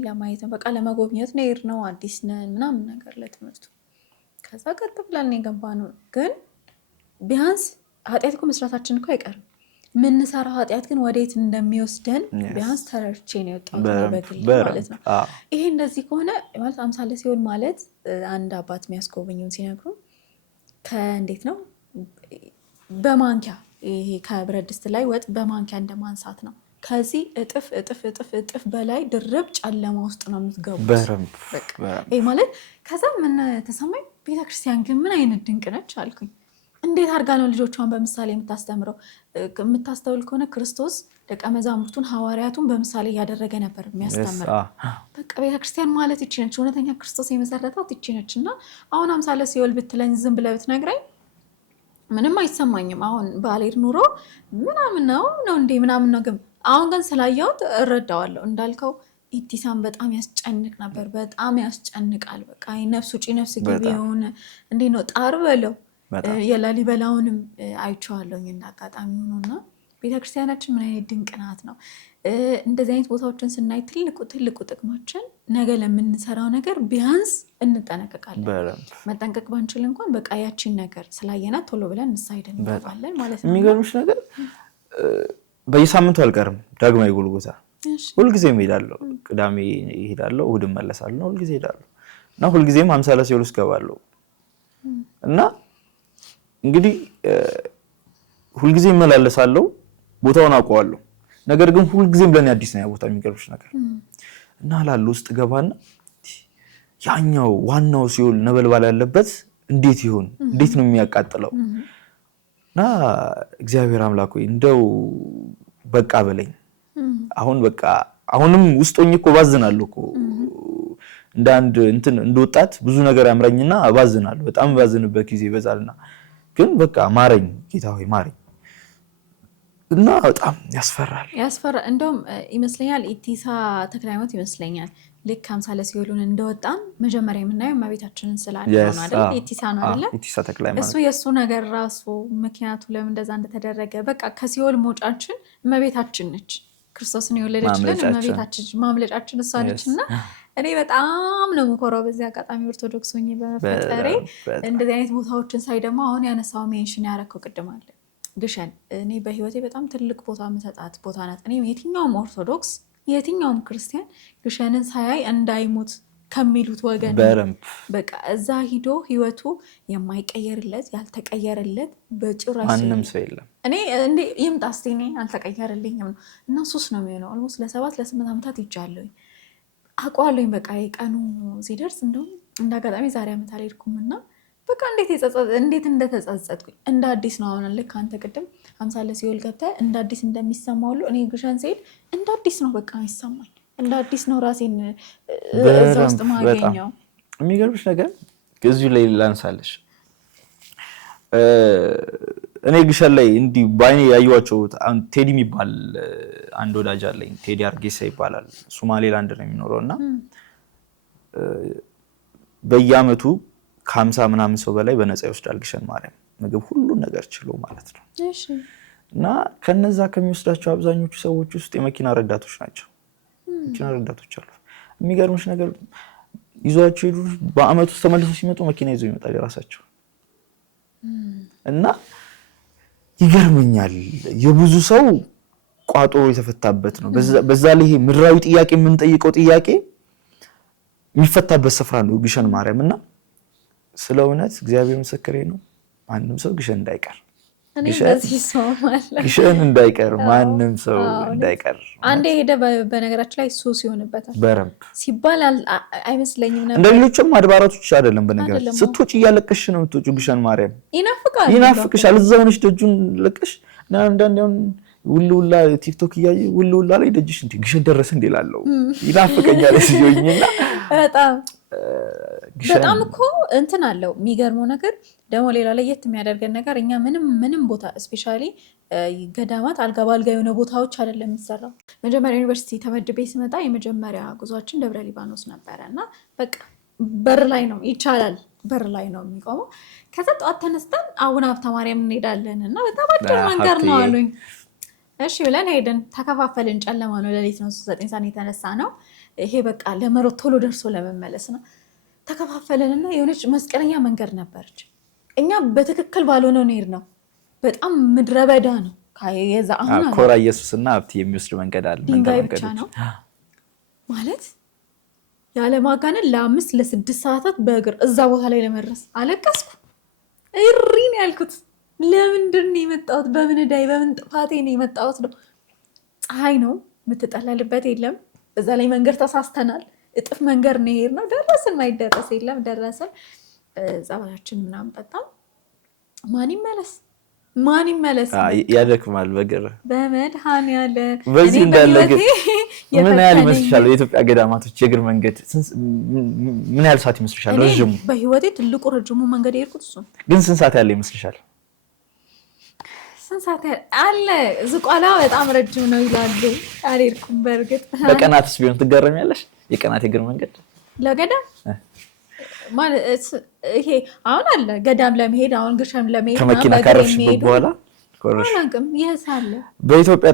ለማየት በቃ ለመጎብኘት ነው አዲስ ነን ምናምን ነገር ለትምህርቱ ከዛ ቀጥ ብለን የገባነው ግን ቢያንስ ኃጢአት እኮ መስራታችን እኮ አይቀርም ምንሰራው ኃጢአት ግን ወዴት እንደሚወስደን ቢያንስ ተረድቼ ነው የወጣሁት በግል ማለት ነው ይሄ እንደዚህ ከሆነ ማለት አምሳለ ሲኦል ማለት አንድ አባት የሚያስጎበኙን ሲነግሩ ከእንዴት ነው በማንኪያ ይሄ ከብረት ድስት ላይ ወጥ በማንኪያ እንደማንሳት ነው ከዚህ እጥፍ በላይ ድርብ ጨለማ ውስጥ ነው የምትገቡት ይሄ ማለት ከዛ ምን ተሰማኝ ቤተክርስቲያን ግን ምን አይነት ድንቅ ነች አልኩኝ እንዴት አድርጋ ነው ልጆቿን በምሳሌ የምታስተምረው የምታስተውል ከሆነ ክርስቶስ ደቀ መዛሙርቱን ሐዋርያቱን በምሳሌ ያደረገ ነበር የሚያስተምረው በቃ ቤተክርስቲያን ማለት ይቺ ነች እውነተኛ ክርስቶስ የመሰረታት ይቺ ነችና አሁን አምሳለ ሲኦል ብትለኝ ዝም ብለህ ብትነግረኝ ምንም አይሰማኝም አሁን ባሌር ኑሮ ምናምን ነው እንዴ ምናምን ነው ግን አሁን ግን ስላየሁት እረዳዋለሁ እንዳልከው ኢቲሳን በጣም ያስጨንቅ ነበር በጣም ያስጨንቃል በቃ ነፍስ ውጪ ነፍስ ግቢ የሆነ እንዴ ነው ጣር በለው የላሊበላውንም አይቼዋለሁኝ እንዳጋጣሚ ሆኖና ቤተክርስቲያናችን ምን አይነት ድንቅ ናት ነው እንደዚህ አይነት ቦታዎችን ስናይ ትልቁ ጥቅማችን ነገ ለምንሰራው ነገር ቢያንስ እንጠነቀቃለን መጠንቀቅ ባንችል እንኳን በቃ ያቺን ነገር ስላየናት ቶሎ ብለን እንሳይደን እንባለን ማለት ነው የሚገርምሽ ነገር በየሳምንቱ አልቀርም ዳግማዊ ጎልጎታ ሁልጊዜ እሄዳለሁ ቅዳሜ እሄዳለሁ እሑድ እመለሳለሁ ሁልጊዜ እሄዳለሁ እና ሁልጊዜም አምሳለ ሲኦል ውስጥ ገባለሁ እና እንግዲህ ሁልጊዜ እመላለሳለሁ ቦታውን አውቀዋለሁ ነገር ግን ሁልጊዜም ለኔ አዲስ ነው ያ ቦታ የሚገርምሽ ነገር እና ላሉ ውስጥ ገባና ያኛው ዋናው ሲኦል ነበልባል ያለበት እንዴት ይሆን እንዴት ነው የሚያቃጥለው እና እግዚአብሔር አምላክ ሆይ እንደው በቃ በለኝ አሁን በቃ አሁንም ውስጦኝ እኮ ባዝናለሁ እኮ እንደ አንድ እንትን እንደወጣት ብዙ ነገር ያምረኝና ባዝናለሁ በጣም ባዝንበት ጊዜ ይበዛልና ግን በቃ ማረኝ ጌታ ሆይ ማረኝ እና በጣም ያስፈራል እንደውም ይመስለኛል ኢቲሳ ተክለ ሃይማኖት ይመስለኛል ልክ አምሳለ ሲኦልን እንደወጣን መጀመሪያ የምናየው እመቤታችንን ስላለ ነው አይደል ኢቲሳ ነው አይደል ኢቲሳ ተክለ ሃይማኖት እሱ የሱ ነገር ራሱ ምክንያቱ ለምን እንደዛ እንደተደረገ በቃ ከሲኦል መውጫችን እመቤታችን ነች ክርስቶስን የወለደችልን እመቤታችን ማምለጫችን እሷ ነችና እኔ በጣም ነው የምኮራው በዚህ አጋጣሚ ኦርቶዶክስ ሆኜ በመፈጠሬ እንደዚህ አይነት ቦታዎችን ሳይ ደግሞ አሁን ያነሳው ሜንሽን ያረከው ቅድም አለ ግሸን እኔ በህይወቴ በጣም ትልቅ ቦታ መሰጣት ቦታ ናት እኔ የትኛውም ኦርቶዶክስ የትኛውም ክርስቲያን ግሸንን ሳያይ እንዳይሞት ከሚሉት ወገን በቃ እዛ ሂዶ ህይወቱ የማይቀየርለት ያልተቀየረለት በጭራሽ ማንም ሰው የለም እኔ እንዴ ይምጣ እስቲ እኔ አልተቀየረልኝም እና ሱስ ነው የሚሆነው ኦልሞስት ለ7-8 ዓመታት ይጃለሁኝ አቋለኝ በቃ የቀኑ ሲደርስ እንደውም እንዳጋጣሚ ዛሬ ዓመት አልሄድኩምና በቃ እንዴት እንደተጸጸትኩኝ እንደ አዲስ ነው አሁን ልክ አንተ ቅድም አምሳለ ሲኦል ገብተህ እንደ አዲስ እንደሚሰማው ሁሉ እኔ ግሸን ስሄድ እንደ አዲስ ነው በቃ ይሰማኝ እንደ አዲስ ነው ራሴን እዛ ውስጥ ማገኘው የሚገርምሽ ነገር እዚሁ ላይ ላንሳለሽ እኔ ግሸን ላይ እንዲህ ባይኔ ያዩዋቸው ቴዲ የሚባል አንድ ወዳጅ አለኝ ቴዲ አርጌሳ ይባላል ሶማሌላንድ ነው የሚኖረውና በየአመቱ ከ50 ምናምን ሰው በላይ በነፃ ይወስዳል ግሸን ማርያም ምግብ ሁሉ ነገር ችሎ ማለት ነው እሺ እና ከነዛ ከሚወስዳቸው አብዛኞቹ ሰዎች ውስጥ የመኪና ረዳቶች ናቸው መኪና ረዳቶች አሉ የሚገርምሽ ነገር ይዟቸው ሄዱ በአመቱ ተመልሰው ሲመጡ መኪና ይዘው ይመጣሉ የራሳቸው እና ይገርመኛል የብዙ ሰው ቋጦ የተፈታበት ነው በዛ ላይ ምድራዊ ጥያቄ የምንጠይቀው ጥያቄ የሚፈታበት ስፍራ ነው ግሸን ማርያም እና ስለ እውነት እግዚአብሔር ምስክሬ ነው ማንም ሰው ግሸን እንዳይቀር ግሸን እንዳይቀር ማንም ሰው እንዳይቀር አንዴ ሄደ በነገራችን ላይ ሱስ ይሆንበታል በረምብ ሲባል አይመስለኝም ነበር እንደ ሌሎችም አድባራቶች አይደለም በነገራችን ስትወጪ እያለቀሽ ነው የምትወጪው ግሸን ማርያም ይናፍቅሻል እዛው ነሽ ደጁን ለቀሽ እና አንዳንዴው ውልውላ ቲክቶክ እያየ ውልውላ ላይ ደጅሽ እንዴ ግሸን ደረሰ እንዴ ላለው ይናፍቀኛል ሲጆኝና በጣም እኮ እንትን አለው የሚገርመው ነገር ደግሞ ሌላ ለየት የሚያደርገን ነገር እኛ ምንም ቦታ ስፔሻሊ ገዳማት አልጋ ባልጋ የሆነ ቦታዎች አይደለም የሚሰራው። መጀመሪያ ዩኒቨርሲቲ ተመድቤ ስመጣ የመጀመሪያ ጉዟችን ደብረ ሊባኖስ ነበረ እና በቃ በር ላይ ነው ይቻላል በር ላይ ነው የሚቆመው። ከዛ ጠዋት ተነስተን አቡነ ሀብተ ማርያም እንሄዳለን እና በጣም አጭር መንገድ ነው አሉኝ። እሺ ብለን ሄድን። ተከፋፈልን። ጨለማ ነው፣ ሌሊት ነው፣ 9 ሰዓት የተነሳ ነው። ይሄ በቃ ለመሮጥ ቶሎ ደርሶ ለመመለስ ነው። ተከፋፈለንና የሆነች መስቀለኛ መንገድ ነበረች። እኛ በትክክል ባልሆነው ነው ነው በጣም ምድረ በዳ ነው። ከየዛ አሁን ኮራ ኢየሱስና ሀብት የሚወስድ መንገድ አለ። ድንጋይ ብቻ ነው ማለት ያለ ማጋነን ለ5 ለ6 ሰዓታት በእግር እዛ ቦታ ላይ ለመድረስ አለቀስኩ። እሪን ያልኩት ለምንድን ነው የመጣሁት? በምን ዳይ በምን ጥፋቴ ነው የመጣሁት? ነው ፀሐይ ነው የምትጠለልበት የለም። በዛ ላይ መንገድ ተሳስተናል። እጥፍ መንገድ ነው የሄድነው። ደረስን፣ ማይደረስ የለም። ደረስን። ጸበላችን ምናምን ጠጣን። ማን ይመለስ ያደክማል በእግር በመድኃኒዓለም። በዚህ እንዳለ ግን ምን ያህል ይመስልሻል? የኢትዮጵያ ገዳማቶች የእግር መንገድ ምን ያህል ሰዓት ይመስልሻል? ረጅሙ በህይወቴ ትልቁ ረጅሙ መንገድ የሄድኩት እሱ። ግን ስንት ሰዓት ያለ ይመስልሻል? ስንት ሰዓት አለ? ዝቋላ በጣም ረጅም ነው ይላሉ። አልሄድኩም በእርግጥ። በቀናትስ ቢሆን ትገረሚያለሽ? የቀናት የእግር መንገድ ለገዳም ማለት ይሄ አሁን አለ ገዳም ለመሄድ አሁን ግሸን ለመሄድ ከመኪና ካረፍሽበት በኋላ አላውቅም። ይሳለ በኢትዮጵያ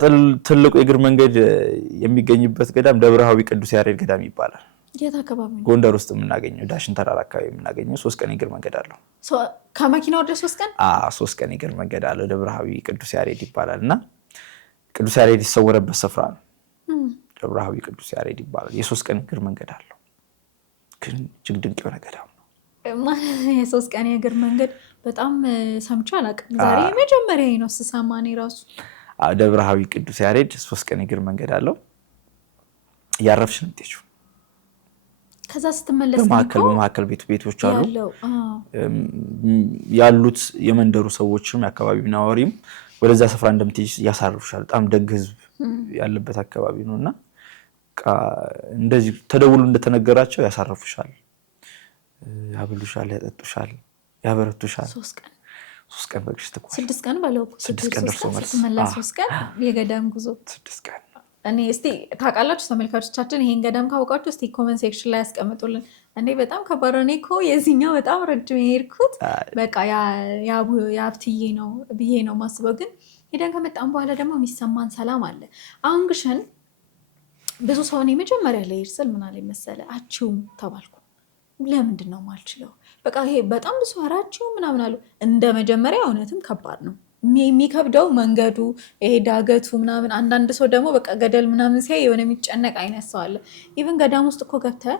ትልቁ የእግር መንገድ የሚገኝበት ገዳም ደብረሃዊ ቅዱስ ያሬድ ገዳም ይባላል። የት አካባቢ ነው? ጎንደር ውስጥ የምናገኘው ዳሽን ተራራ አካባቢ የምናገኘው 3 ቀን የእግር መንገድ አለው። ከመኪናው ወደ 3 ቀን 3 ቀን የእግር መንገድ አለው። ደብረሃዊ ቅዱስ ያሬድ ይባላል እና ቅዱስ ያሬድ የተሰወረበት ስፍራ ነው። ደብረሃዊ ቅዱስ ያሬድ ይባላል። የ3 ቀን እግር መንገድ አለው። ግን እጅግ ድንቅ የሆነ ገዳም ነው። የ3 ቀን የእግር መንገድ በጣም ሰምቼ አላውቅም። ዛሬ የመጀመሪያ ነው ስሰማ እኔ ራሱ። ደብረሃዊ ቅዱስ ያሬድ 3 ቀን የእግር መንገድ አለው። እያረፍሽ ነው የምትሄጂው። ከዛ ስትመለስ በመካከል ቤቶች አሉ ያሉት የመንደሩ ሰዎችም የአካባቢው ነዋሪም ወደዛ ስፍራ እንደምትሄጂ ያሳርፉሻል። በጣም ደግ ህዝብ ያለበት አካባቢ ነውና እንደዚህ ተደውሎ እንደተነገራቸው ያሳርፉሻል፣ ያብሉሻል፣ ያጠጡሻል፣ ያበረቱሻል። 3 ቀን በግሽ ተቆይ 6 ቀን ባለው 6 ቀን ደርሶ መልስ 3 ቀን የገዳም ጉዞ 6 ቀን። እኔ እስቲ ታውቃላችሁ ተመልካቾቻችን ይሄን ገዳም ካወቃችሁ እስቲ ኮሜንት ሴክሽን ላይ ያስቀምጡልን። እኔ በጣም ከባድ ነው እኮ የዚህኛው በጣም ረጅም የሄድኩት በቃ የሀብትዬ ነው ብዬ ነው ማስበው። ግን ሄደን ከመጣን በኋላ ደግሞ የሚሰማን ሰላም አለ። አሁን ግሸን ብዙ ሰው እኔ መጀመሪያ ላይ ይርስል ምን አለኝ መሰለህ አቺውም ተባልኩ። ለምንድን ነው የማልችለው? በቃ ይሄ በጣም ብዙ አራቺው ምናምን አሉ። እንደ መጀመሪያ እውነትም ከባድ ነው የሚከብደው መንገዱ ይሄ ዳገቱ ምናምን። አንዳንድ ሰው ደግሞ በቃ ገደል ምናምን ሲያይ የሆነ የሚጨነቅ አይነት ሰው አለ። ኢቭን ገዳም ውስጥ እኮ ገብተህ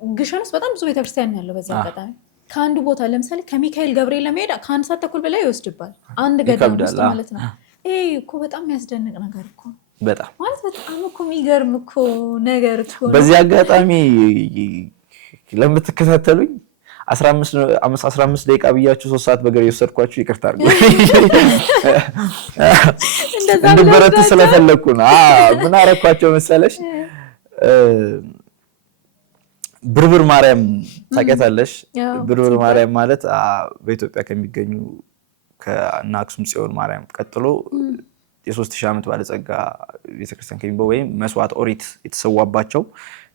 ግሸን ውስጥ በጣም ብዙ ቤተክርስቲያን ያለው በዛ አጋጣሚ ከአንዱ ቦታ ለምሳሌ ከሚካኤል ገብርኤል ለመሄድ ከ1 ሰዓት ተኩል በላይ ይወስድባል አንድ ገዳም ውስጥ ማለት ነው። ይሄ እኮ በጣም የሚያስደንቅ ነገር እኮ በጣም ማለት በጣም እኮ የሚገርም እኮ ነገር እኮ። በዚህ አጋጣሚ ለምትከታተሉኝ 15 ደቂቃ ብያችሁ 3 ሰዓት በእግር የወሰድኳችሁ ይቅርታ አድርጉ። እንድበረቱ ስለፈለኩ ነው። ምን አረኳቸው መሰለሽ? ብርብር ማርያም ታውቂያታለሽ? ብርብር ማርያም ማለት በኢትዮጵያ ከሚገኙ ከእነ አክሱም ጽዮን ማርያም ቀጥሎ የ3000 ዓመት ባለጸጋ ቤተክርስቲያን ከሚባለው ወይም መስዋዕት ኦሪት የተሰዋባቸው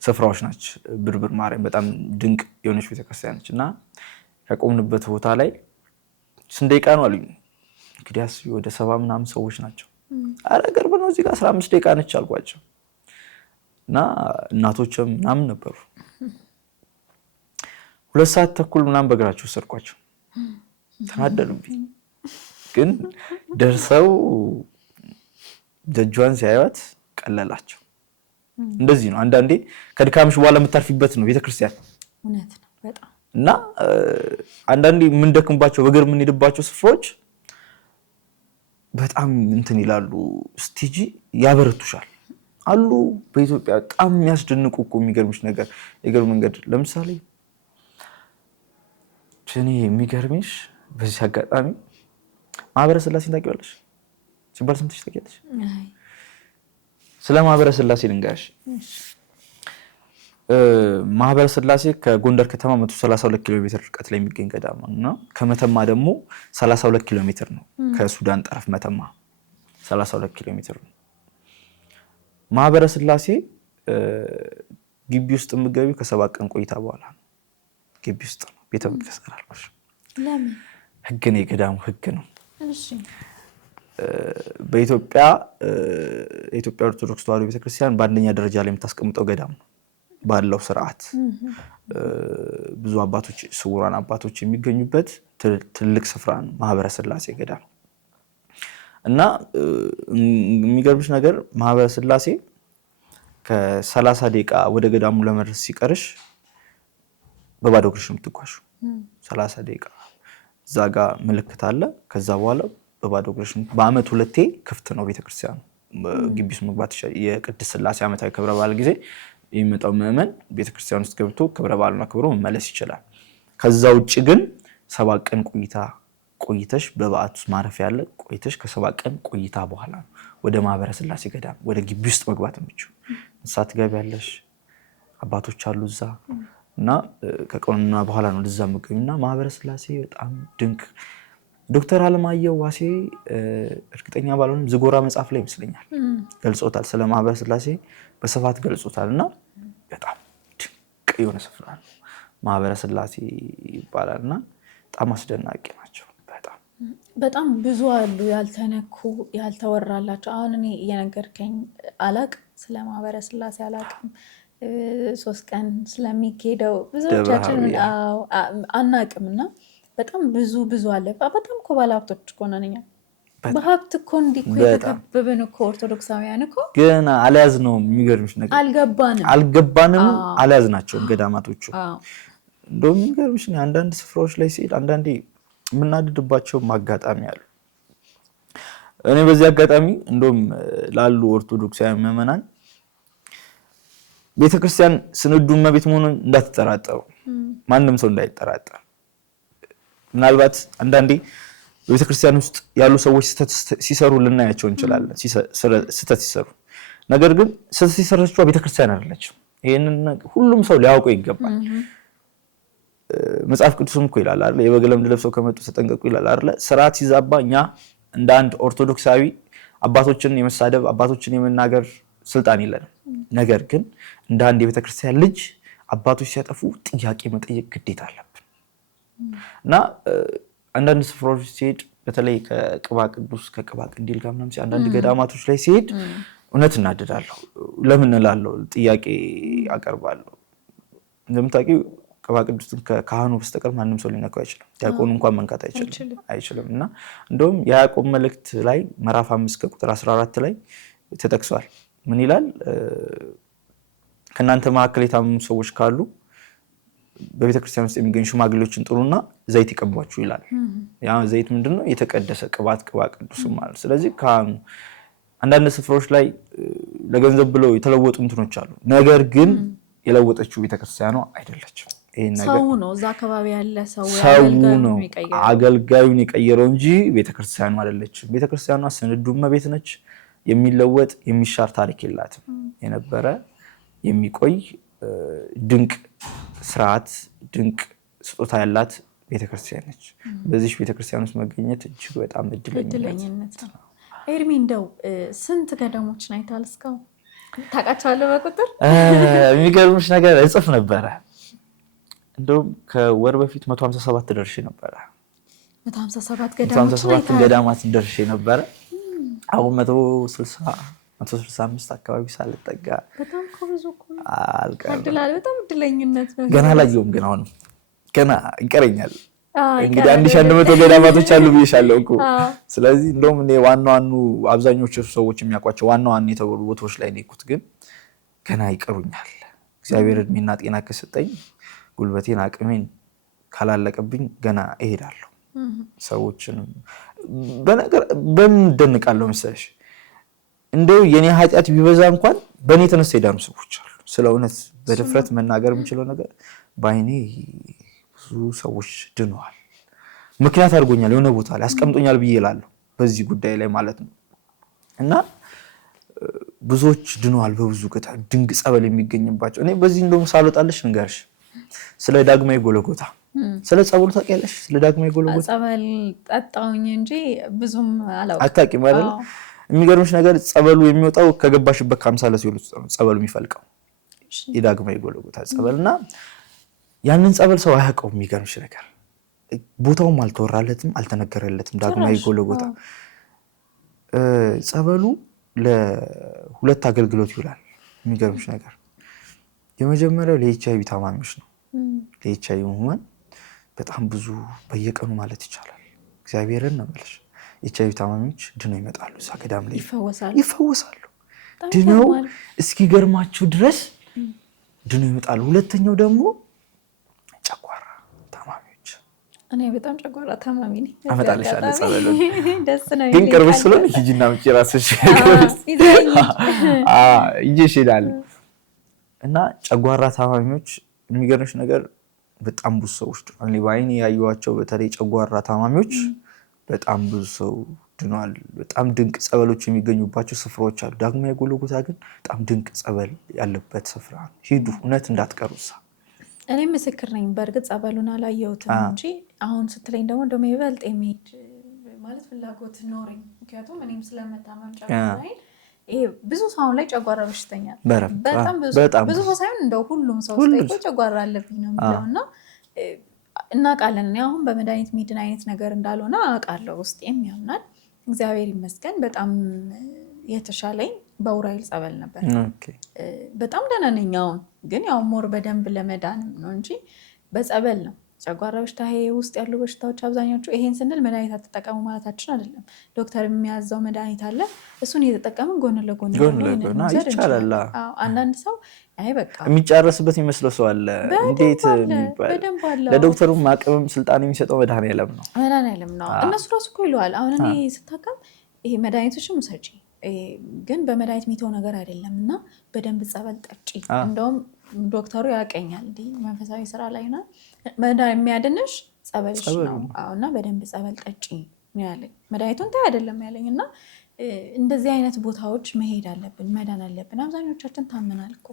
ስፍራዎች ናቸው። ብርብር ማርያም በጣም ድንቅ የሆነች ቤተክርስቲያን ነች እና ከቆምንበት ቦታ ላይ ስንት ደቂቃ ነው አሉኝ። እንግዲህ ወደ 70 ምናምን ሰዎች ናቸው። አረ ቅርብ ነው እዚህ ጋር 15 ደቂቃ ነች አልኳቸው እና እናቶችም ምናምን ነበሩ። 2 ሰዓት ተኩል ምናምን በእግራቸው ወሰድኳቸው። ተናደዱብኝ። ግን ደርሰው ደጇን ሲያዩት ቀለላቸው። እንደዚህ ነው አንዳንዴ ከድካምሽ በኋላ የምታርፊበት ነው ቤተክርስቲያን። እውነት ነው በጣም እና አንዳንዴ የምንደክምባቸው በእግር የምንሄድባቸው ስፍራዎች በጣም እንትን ይላሉ ስቲጂ ያበረቱሻል አሉ። በኢትዮጵያ በጣም የሚያስደንቁ እኮ የሚገርምሽ ነገር የእግር መንገድ ለምሳሌ እኔ የሚገርምሽ በዚህ አጋጣሚ ማህበረ ስላሴን ታውቂዋለሽ ሲባል ሰምተሽ ታውቂያለሽ? ስለ ማህበረ ስላሴ ልንገርሽ። ማህበረ ስላሴ ከጎንደር ከተማ 132 ኪሎ ሜትር ርቀት ላይ የሚገኝ ገዳም ነው እና ከመተማ ደግሞ 32 ኪሎ ሜትር ነው። ከሱዳን ጠረፍ መተማ 32 ኪሎ ሜትር ነው። ማህበረ ስላሴ ግቢ ውስጥ የምትገቢው ከ7 ቀን ቆይታ በኋላ ነው። ግቢ ውስጥ ነው ቤተ መቅደስ አላልኩሽ? ለምን? ህግ ነው፣ የገዳሙ ህግ ነው። እሺ በኢትዮጵያ የኢትዮጵያ ኦርቶዶክስ ተዋሕዶ ቤተክርስቲያን በአንደኛ ደረጃ ላይ የምታስቀምጠው ገዳም ነው ባለው ስርዓት። ብዙ አባቶች ስውራን አባቶች የሚገኙበት ትልቅ ስፍራ ነው ማህበረ ስላሴ ገዳም። እና የሚገርምሽ ነገር ማህበረ ስላሴ ከ30 ደቂቃ ወደ ገዳሙ ለመድረስ ሲቀርሽ በባዶ እግርሽ የምትጓዡ 30 ደቂቃ እዛ ጋር ምልክት አለ። ከዛ በኋላ በባዶ እግርሽ በአመት 2 ክፍት ነው ቤተክርስቲያኑ። ግቢ ውስጥ መግባት ይችላል። የቅድስት ስላሴ ዓመታዊ ክብረ በዓል ጊዜ የሚመጣው ምዕመን ቤተክርስቲያን ውስጥ ገብቶ ክብረ በዓሉን አክብሮ መመለስ ይችላል። ከዛ ውጭ ግን 7 ቀን ቆይተሽ በበዓት ውስጥ ማረፊያ ያለ ቆይተሽ ከ7 ቀን ቆይታ በኋላ ነው ወደ ማህበረ ስላሴ ገዳም ወደ ግቢ ውስጥ መግባት የምትችይው። እሳት ትገቢያለሽ፣ አባቶች አሉ እዛ እና ከቀኑና በኋላ ነው ለዛ መገኝና ማህበረ ስላሴ በጣም ድንቅ። ዶክተር አለማየሁ ዋሴ እርግጠኛ ባልሆንም ዝጎራ መጽሐፍ ላይ ይመስለኛል ገልጾታል። ስለ ማህበረ ስላሴ በስፋት ገልጾታልና በጣም ድንቅ የሆነ ስፍራ ነው ማህበረ ስላሴ ይባላልና በጣም አስደናቂ ናቸው። በጣም ብዙ አሉ ያልተነኩ ያልተወራላቸው። አሁን እኔ እየነገርከኝ አላቅ ስለ ማህበረ ስላሴ አላቅም። 3 ቀን ስለሚሄደው ብዙዎቻችን አናቅም እና በጣም ብዙ አለ። በጣም እኮ ባለሀብቶች እኮ ነን እኛ። በሀብት እኮ እንዲህ እኮ የተከበብን እኮ ኦርቶዶክሳውያን እኮ ግን አልያዝነውም። የሚገርምሽ ነገር አልገባንም፣ አልያዝናቸውም ገዳማቶቹ። እንደውም የሚገርምሽ አንዳንድ ስፍራዎች ላይ ሲሄድ አንዳንዴ የምናድድባቸው አጋጣሚ አሉ። እኔ በዚህ አጋጣሚ እንደውም ላሉ ኦርቶዶክሳውያን ምዕመናን ቤተክርስቲያን ስንዱ እመቤት መሆኑን እንዳትጠራጠሩ፣ ማንም ሰው እንዳይጠራጠር። ምናልባት አንዳንዴ በቤተክርስቲያን ውስጥ ያሉ ሰዎች ሲሰሩ ልናያቸው እንችላለን፣ ስህተት ሲሰሩ። ነገር ግን ስህተት ሲሰራቸው ቤተክርስቲያን አይደለችም። ይሄንን ሁሉም ሰው ሊያውቀው ይገባል። መጽሐፍ ቅዱስም እኮ ይላል አይደል? የበግ ለምድ ለብሰው ከመጡ ተጠንቀቁ ይላል አይደል? ስርዓት ሲዛባ እኛ እንደ አንድ ኦርቶዶክሳዊ አባቶችን የመሳደብ አባቶችን የመናገር ስልጣን የለንም። ነገር ግን እንደ አንድ የቤተክርስቲያን ልጅ አባቶች ሲያጠፉ ጥያቄ መጠየቅ ግዴታ አለብን እና አንዳንድ ስፍራዎች ሲሄድ በተለይ ከቅባ ቅዱስ ከቅባ ቅንዲል ጋር ምናምን አንዳንድ ገዳማቶች ላይ ሲሄድ እውነት እናደዳለሁ። ለምን እላለሁ፣ ጥያቄ አቀርባለሁ። እንደምታውቂው ቅባ ቅዱስን ከካህኑ በስተቀር ማንም ሰው ሊነካው አይችልም። ዲያቆኑ እንኳን መንካት አይችልም። እና እንደውም የያዕቆብ መልእክት ላይ ምዕራፍ 5 ቁጥር 14 ላይ ተጠቅሷል። ምን ይላል? ከእናንተ መካከል የታመሙ ሰዎች ካሉ በቤተክርስቲያን ውስጥ የሚገኙ ሽማግሌዎችን ጥሩና ዘይት ይቀቧችሁ ይላል። ያ ዘይት ምንድነው? የተቀደሰ ቅባ ቅዱስ ማለት። ስለዚህ ካህኑ አንዳንድ ስፍራዎች ላይ ለገንዘብ ብለው የተለወጡ እንትኖች አሉ። ነገር ግን የለወጠችው ቤተክርስቲያኗ አይደለችም። ይሄን ነገር ሰው ነው፣ እዛ አካባቢ ያለ ሰው ነው አገልጋዩን የቀየረው እንጂ ቤተክርስቲያኗ አይደለችም። ቤተክርስቲያኗ ስንዱ እመቤት ነች። የሚለወጥ የሚሻር ታሪክ የላትም። የነበረ የሚቆይ ድንቅ ስርዓት ድንቅ ስጦታ ያላት ቤተክርስቲያን ነች። በዚህ ቤተክርስቲያን ውስጥ መገኘት እጅግ በጣም እድለኝነት ነው። ኤርሚ እንደው ስንት ገዳሞችን አይተሃል እስካሁን? ታውቃቸዋለህ በቁጥር? የሚገርምሽ ነገር እጽፍ ነበረ። እንደውም ከወር በፊት 157 ደርሼ ነበረ። 157 ገዳማትን ደርሼ ነበረ። አሁን 165 አካባቢ ሳልጠጋ በጣም ብዙ እኮ ነው። አልቀረም። በጣም እድለኝነት ነው። ገና አላየሁም፣ ግን አሁን ገና ይቀረኛል። እንግዲህ 1100 ገዳማቶች አሉ ብዬሻለሁ እኮ። ስለዚህ እንደውም እኔ ዋና ዋኑ አብዛኞቹ ሰዎች የሚያውቋቸው ዋና ዋና የተባሉ ቦታዎች ላይ ነው የሄድኩት። ግን ገና ይቀሩኛል። እግዚአብሔር እድሜና ጤና ከሰጠኝ ጉልበቴን አቅሜን ካላለቀብኝ ገና እሄዳለሁ። ሰዎችንም በምን ደንቃለሁ መሰለሽ እንደው የኔ ኃጢአት ቢበዛ እንኳን በእኔ ተነሳ ሄዳኑ ሰዎች አሉ። ስለ እውነት በድፍረት መናገር የምችለው ነገር በአይኔ ብዙ ሰዎች ድነዋል። ምክንያት አድርጎኛል፣ የሆነ ቦታ ላይ አስቀምጦኛል ብዬ እላለሁ በዚህ ጉዳይ ላይ ማለት ነው። እና ብዙዎች ድነዋል በብዙ ገታ ድንቅ ጸበል የሚገኝባቸው። እኔ በዚህ እንደውም ሳልወጣልሽ ንገርሽ ስለ ዳግማዊ ጎልጎታ ስለ ጸበሉ ታውቂያለሽ? ስለ ዳግማዊ ጎልጎታ ጸበል ጠጣሁኝ እንጂ ብዙም አላውቅም። አታውቂም አይደል? የሚገርምሽ ነገር ጸበሉ የሚወጣው ከገባሽበት ከአምሳለ ሲኦል ውስጥ ነው ጸበሉ የሚፈልቀው የዳግማዊ ጎልጎታ ጸበልና ያንን ጸበል ሰው አያውቀውም። የሚገርምሽ ነገር ቦታውም አልተወራለትም አልተነገረለትም። ዳግማዊ ጎልጎታ ጸበሉ ለሁለት አገልግሎት ይውላል። የሚገርምሽ ነገር የመጀመሪያው ለኤችአይቪ ታማሚዎች ነው። ለኤችአይቪ ህሙማን በጣም ብዙ በየቀኑ ማለት ይቻላል እግዚአብሔርን ነው የምልሽ ኤችአይቪ ታማሚዎች ድነው ይመጣሉ። እዛ ገዳም ላይ ይፈወሳሉ። ድነው እስኪገርማችሁ ድረስ ድነው ይመጣሉ። ሁለተኛው ደግሞ ጨጓራ ታማሚዎች። እኔ በጣም ጨጓራ ታማሚ ነኝ። አመጣልሻለሁ ጸበሉን። ደስ ነው ግን ቅርብ ስለሆነ ሂጂና ምጪ ራስሽ ይዤሽ እሄዳለሁ። እና ጨጓራ ታማሚዎች የሚገርምሽ ነገር በጣም ብዙ ሰዎች ድነዋል። እኔ በዓይኔ ያየኋቸው በተለይ ጨጓራ ታማሚዎች በጣም ብዙ ሰው ድኗል። በጣም ድንቅ ጸበሎች የሚገኙባቸው ስፍራዎች አሉ። ዳግማዊ ጎልጎታ ግን በጣም ድንቅ ጸበል ያለበት ስፍራ ነው። ሂዱ፣ እውነት እንዳትቀሩሳ። እኔ ምስክር ነኝ። በእርግጥ ጸበሉን አላየሁትም እንጂ አሁን ስትለኝ ደግሞ እንደውም ይበልጥ የሚሄድ ማለት ፍላጎት ኖረኝ። ምክንያቱም እኔም ስለመታመም ጨጓራ ይሄ ብዙ ሰው ላይ ጨጓራ በሽተኛ በጣም ብዙ ሰው ሳይሆን እንደው ሁሉም ሰው ስጠይቆ ጨጓራ አለብኝ ነው የሚለው እና እናውቃለን። እኔ አሁን በመድኃኒት ሚድን አይነት ነገር እንዳልሆነ አውቃለሁ፣ ውስጤም ያምናል። እግዚአብሔር ይመስገን በጣም የተሻለኝ በኡራኤል ጸበል ነበር። በጣም ደህና ነኝ አሁን። ግን ያው ሞር በደንብ ለመዳንም ነው እንጂ በጸበል ነው። ጨጓራ በሽታ ይሄ ውስጥ ያሉ በሽታዎች አብዛኞቹ ይሄን ስንል መድኃኒት አትጠቀሙ ማለታችን አይደለም። ዶክተር የሚያዘው መድኃኒት አለ፣ እሱን እየተጠቀምን ጎን ለጎን ይቻላል። አንዳንድ ሰው አይ በቃ የሚጫረስበት የሚመስለው ሰው አለ። እንዴት ለዶክተሩ አቅምም ስልጣን የሚሰጠው መድኃኒዓለም ነው። መድኃኒዓለም ነው። እነሱ ራሱ እኮ ይለዋል። አሁን እኔ ስታከም ይሄ መድኃኒቶችም ውሰጂ ግን በመድኃኒት የሚተው ነገር አይደለም እና በደንብ ጸበል ጠጪ። እንደውም ዶክተሩ ያቀኛል እንዲህ መንፈሳዊ ስራ ላይ ና የሚያድንሽ ጸበልሽ ነው እና በደንብ ጸበል ጠጪ ነው ያለኝ። መድኃኒቱን ታይ አይደለም ያለኝ። እና እንደዚህ አይነት ቦታዎች መሄድ አለብን፣ መዳን አለብን። አብዛኞቻችን ታመናል እኮ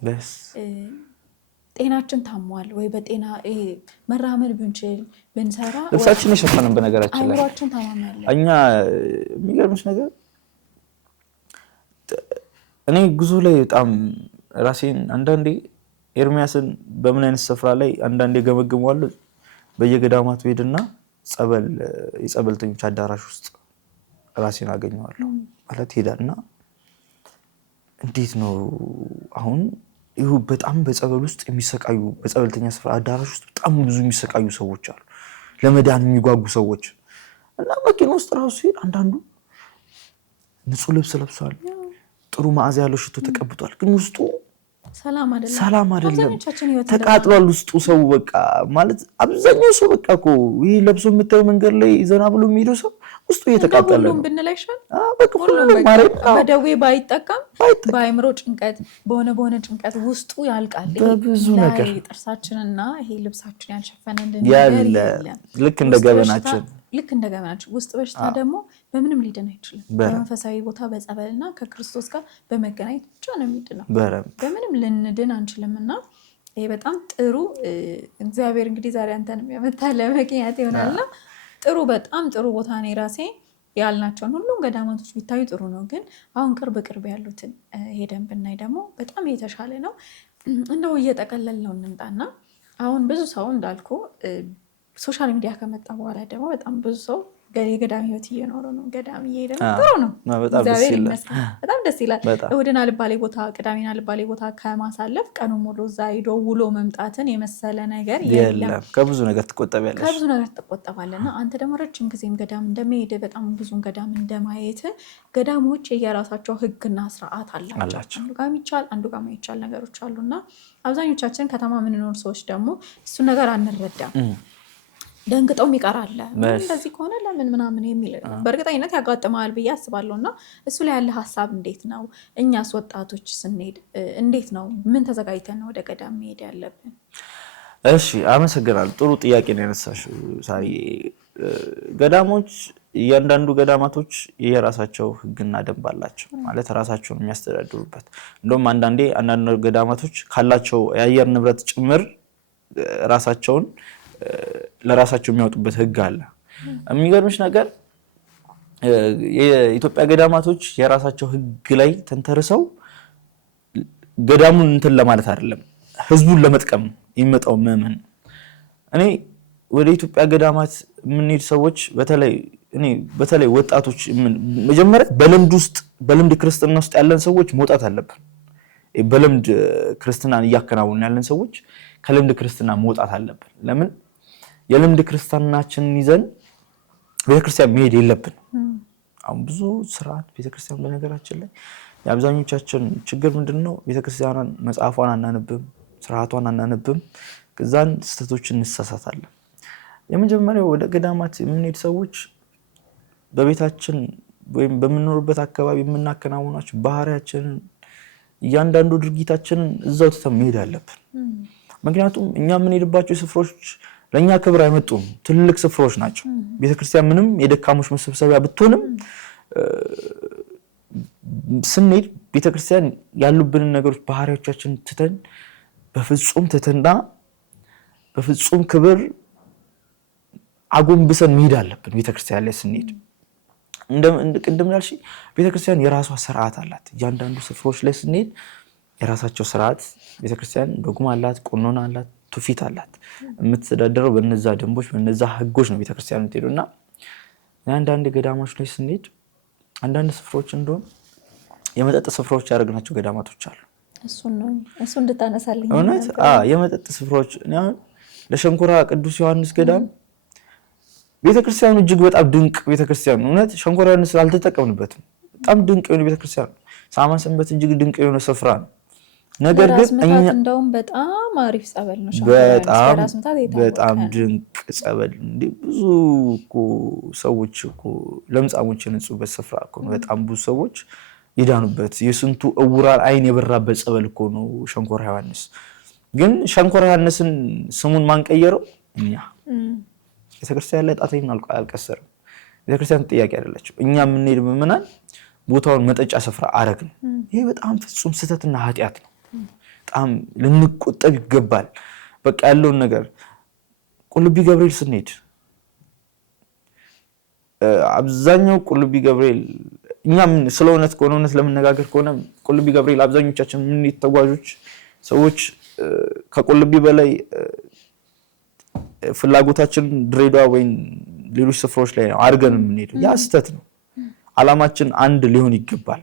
ጤናችን ታሟል ወይ በጤና መራመድ ብንችል ብንሰራ ልብሳችን የሸፈንን በነገራችን ላይ አይምሯችን ታማሚ እኛ የሚገርምሽ ነገር እኔ ጉዞ ላይ በጣም ራሴን አንዳንዴ ኤርሚያስን በምን አይነት ስፍራ ላይ አንዳንዴ ገመግመዋለሁ። በየገዳማቱ ሄድና የጸበልተኞች አዳራሽ ውስጥ ራሴን አገኘዋለሁ ማለት ሄዳልና እንዴት ነው አሁን ይሁ በጣም በጸበል ውስጥ የሚሰቃዩ በጸበልተኛ ስፍራ አዳራሽ ውስጥ በጣም ብዙ የሚሰቃዩ ሰዎች አሉ፣ ለመዳን የሚጓጉ ሰዎች እና መኪና ውስጥ ራሱ ሲሄድ አንዳንዱ ንጹህ ልብስ ለብሷል፣ ጥሩ መዓዛ ያለው ሽቶ ተቀብቷል፣ ግን ውስጡ ሰላም አይደለም፣ ተቃጥሏል ውስጡ። ሰው በቃ ማለት አብዛኛው ሰው በቃ እኮ ይሄ ለብሶ የምታየው መንገድ ላይ ዘና ብሎ የሚሄደው ሰው ውስጡ እየተቃጠለ ነው። ብንላይሻል በደዌ ባይጠቀም በአይምሮ ጭንቀት በሆነ ጭንቀት ውስጡ ያልቃል። በብዙ ነገር ጥርሳችንና ይሄ ልብሳችን ያልሸፈነልን ያለ ልክ እንደ ገበናችን ውስጥ በሽታ ደግሞ በምንም ሊድን አይችልም። በመንፈሳዊ ቦታ በጸበልና ከክርስቶስ ጋር በመገናኘት ብቻ ነው የሚድነው። በምንም ልንድን አንችልም። እና ይሄ በጣም ጥሩ እግዚአብሔር እንግዲህ ዛሬ አንተንም ያመጣለ ምክንያት ይሆናልና ጥሩ በጣም ጥሩ ቦታ ነው። ራሴ ያልናቸውን ሁሉም ገዳማቶች ቢታዩ ጥሩ ነው። ግን አሁን ቅርብ ያሉትን ሄደን ብናይ ደግሞ በጣም የተሻለ ነው። እንደው እየጠቀለል ነው እንምጣና አሁን ብዙ ሰው እንዳልኩ ሶሻል ሚዲያ ከመጣ በኋላ ደግሞ በጣም ብዙ ሰው የገዳም ህይወት እየኖሩ ነው። ገዳም እየሄደ ነው። ጥሩ ነው። እግዚአብሔር ይመስገን። በጣም ደስ ይላል። እሑድን አልባሌ ቦታ፣ ቅዳሜን አልባሌ ቦታ ከማሳለፍ ቀኑ ሙሉ እዛ ሄዶ ውሎ መምጣትን የመሰለ ነገር የለም። ከብዙ ነገር ትቆጠባለሽ። ከብዙ ነገር ትቆጠባለና አንተ ደግሞ ረጅም ጊዜም ገዳም እንደመሄድ በጣም ብዙን ገዳም እንደማየት ገዳሞች የየራሳቸው ህግና ስርዓት አላቸው። አንዱ ጋር የሚቻል አንዱ ጋር የማይቻል ነገሮች አሉና አብዛኞቻችን ከተማ የምንኖር ሰዎች ደግሞ እሱን ነገር አንረዳም። ደንግጠውም ይቀራል። እንደዚህ ከሆነ ለምን ምናምን የሚል በእርግጠኝነት ያጋጥማል ብዬ አስባለሁ። እና እሱ ላይ ያለ ሀሳብ እንዴት ነው? እኛስ ወጣቶች ስንሄድ እንዴት ነው? ምን ተዘጋጅተን ነው ወደ ገዳም መሄድ ያለብን? እሺ፣ አመሰግናለሁ። ጥሩ ጥያቄ ነው ያነሳሽው ሳሪ። ገዳሞች እያንዳንዱ ገዳማቶች የራሳቸው ህግና ደንብ አላቸው፣ ማለት ራሳቸውን የሚያስተዳድሩበት። እንደውም አንዳንድ ገዳማቶች ካላቸው የአየር ንብረት ጭምር ራሳቸውን ለራሳቸው የሚያወጡበት ህግ አለ። የሚገርምሽ ነገር የኢትዮጵያ ገዳማቶች የራሳቸው ህግ ላይ ተንተርሰው ገዳሙን እንትን ለማለት አይደለም፣ ህዝቡን ለመጥቀም የሚመጣው ምዕመን። እኔ ወደ ኢትዮጵያ ገዳማት የምንሄድ ሰዎች በተለይ ወጣቶች መጀመሪያ በልምድ ክርስትና ውስጥ ያለን ሰዎች መውጣት አለብን። በልምድ ክርስትናን እያከናወንን ያለን ሰዎች ከልምድ ክርስትና መውጣት አለብን። ለምን የልምድ ክርስትናችንን ይዘን ቤተክርስቲያን መሄድ የለብን። አሁን ብዙ ስርዓት ቤተክርስቲያን በነገራችን ላይ የአብዛኞቻችን ችግር ምንድነው? ቤተክርስቲያኗን መጽሐፏን አናነብም፣ ስርዓቷን አናነብም። ከዛን ስህተቶችን እንሳሳታለን። የመጀመሪያው ወደ ገዳማት የምንሄድ ሰዎች በቤታችን ወይም በምንኖርበት አካባቢ የምናከናውናቸው ባህሪያችንን እያንዳንዱ ድርጊታችንን እዛው ትተን መሄድ አለብን። ምክንያቱም እኛ የምንሄድባቸው ስፍራዎች ለእኛ ክብር አይመጡም፣ ትልቅ ስፍራዎች ናቸው። ቤተክርስቲያን ምንም የደካሞች መሰብሰቢያ ብትሆንም ስንሄድ ቤተክርስቲያን ያሉብንን ነገሮች ባህሪዎቻችን ትተን በፍጹም ትትና በፍጹም ክብር አጎንብሰን መሄድ አለብን። ቤተክርስቲያን ላይ ስንሄድ ቅድም ያልሽ ቤተክርስቲያን የራሷ ስርዓት አላት። እያንዳንዱ ስፍራዎች ላይ ስንሄድ የራሳቸው ስርዓት ቤተክርስቲያን ዶግማ አላት፣ ቀኖና አላት፣ ትውፊት አላት። የምትተዳደረው በነዛ ደንቦች በነዛ ህጎች ነው ቤተክርስቲያን የምትሄደው። እና አንዳንድ ገዳማዎች ላይ ስንሄድ አንዳንድ ስፍራዎች እንደውም የመጠጥ ስፍራዎች ያደረግናቸው ገዳማቶች አሉ። እሱ እንድታነሳልኝ እውነት የመጠጥ ስፍራዎች ለሸንኮራ ቅዱስ ዮሐንስ ገዳም ቤተክርስቲያኑ እጅግ በጣም ድንቅ ቤተክርስቲያን ነው። እውነት ሸንኮራ ዮሐንስ አልተጠቀምንበትም። በጣም ድንቅ የሆነ ቤተክርስቲያን ነው። ሳማ ሰንበት እጅግ ድንቅ የሆነ ስፍራ ነው። ነገር ግን እንደውም በጣም አሪፍ ጸበል ነው። በጣም ድንቅ ጸበል እንዴ! ብዙ እኮ ሰዎች እኮ ለምጻሞች የነጹበት ስፍራ እኮ ነው። በጣም ብዙ ሰዎች ይዳኑበት፣ የስንቱ እውራን አይን የበራበት ጸበል እኮ ነው ሸንኮራ ዮሐንስ። ግን ሸንኮራ ዮሐንስን ስሙን ማንቀየረው እኛ ቤተክርስቲያን ላይ ጣተኛ አልቀሰርም። ቤተክርስቲያን ጥያቄ አይደለችም። እኛ የምንሄድ ምዕመናን ቦታውን መጠጫ ስፍራ አረግን። ይሄ በጣም ፍጹም ስህተትና ኃጢአት ነው። በጣም ልንቆጠብ ይገባል። በቃ ያለውን ነገር ቁልቢ ገብርኤል ስንሄድ አብዛኛው ቁልቢ ገብርኤል እኛ ስለ እውነት ከሆነ እውነት ለመነጋገር ከሆነ ቁልቢ ገብርኤል አብዛኞቻችን ምን ተጓዦች ሰዎች ከቁልቢ በላይ ፍላጎታችን ድሬዳዋ ወይም ሌሎች ስፍራዎች ላይ ነው አድርገን የምንሄደው። ያ ስህተት ነው። ዓላማችን አንድ ሊሆን ይገባል።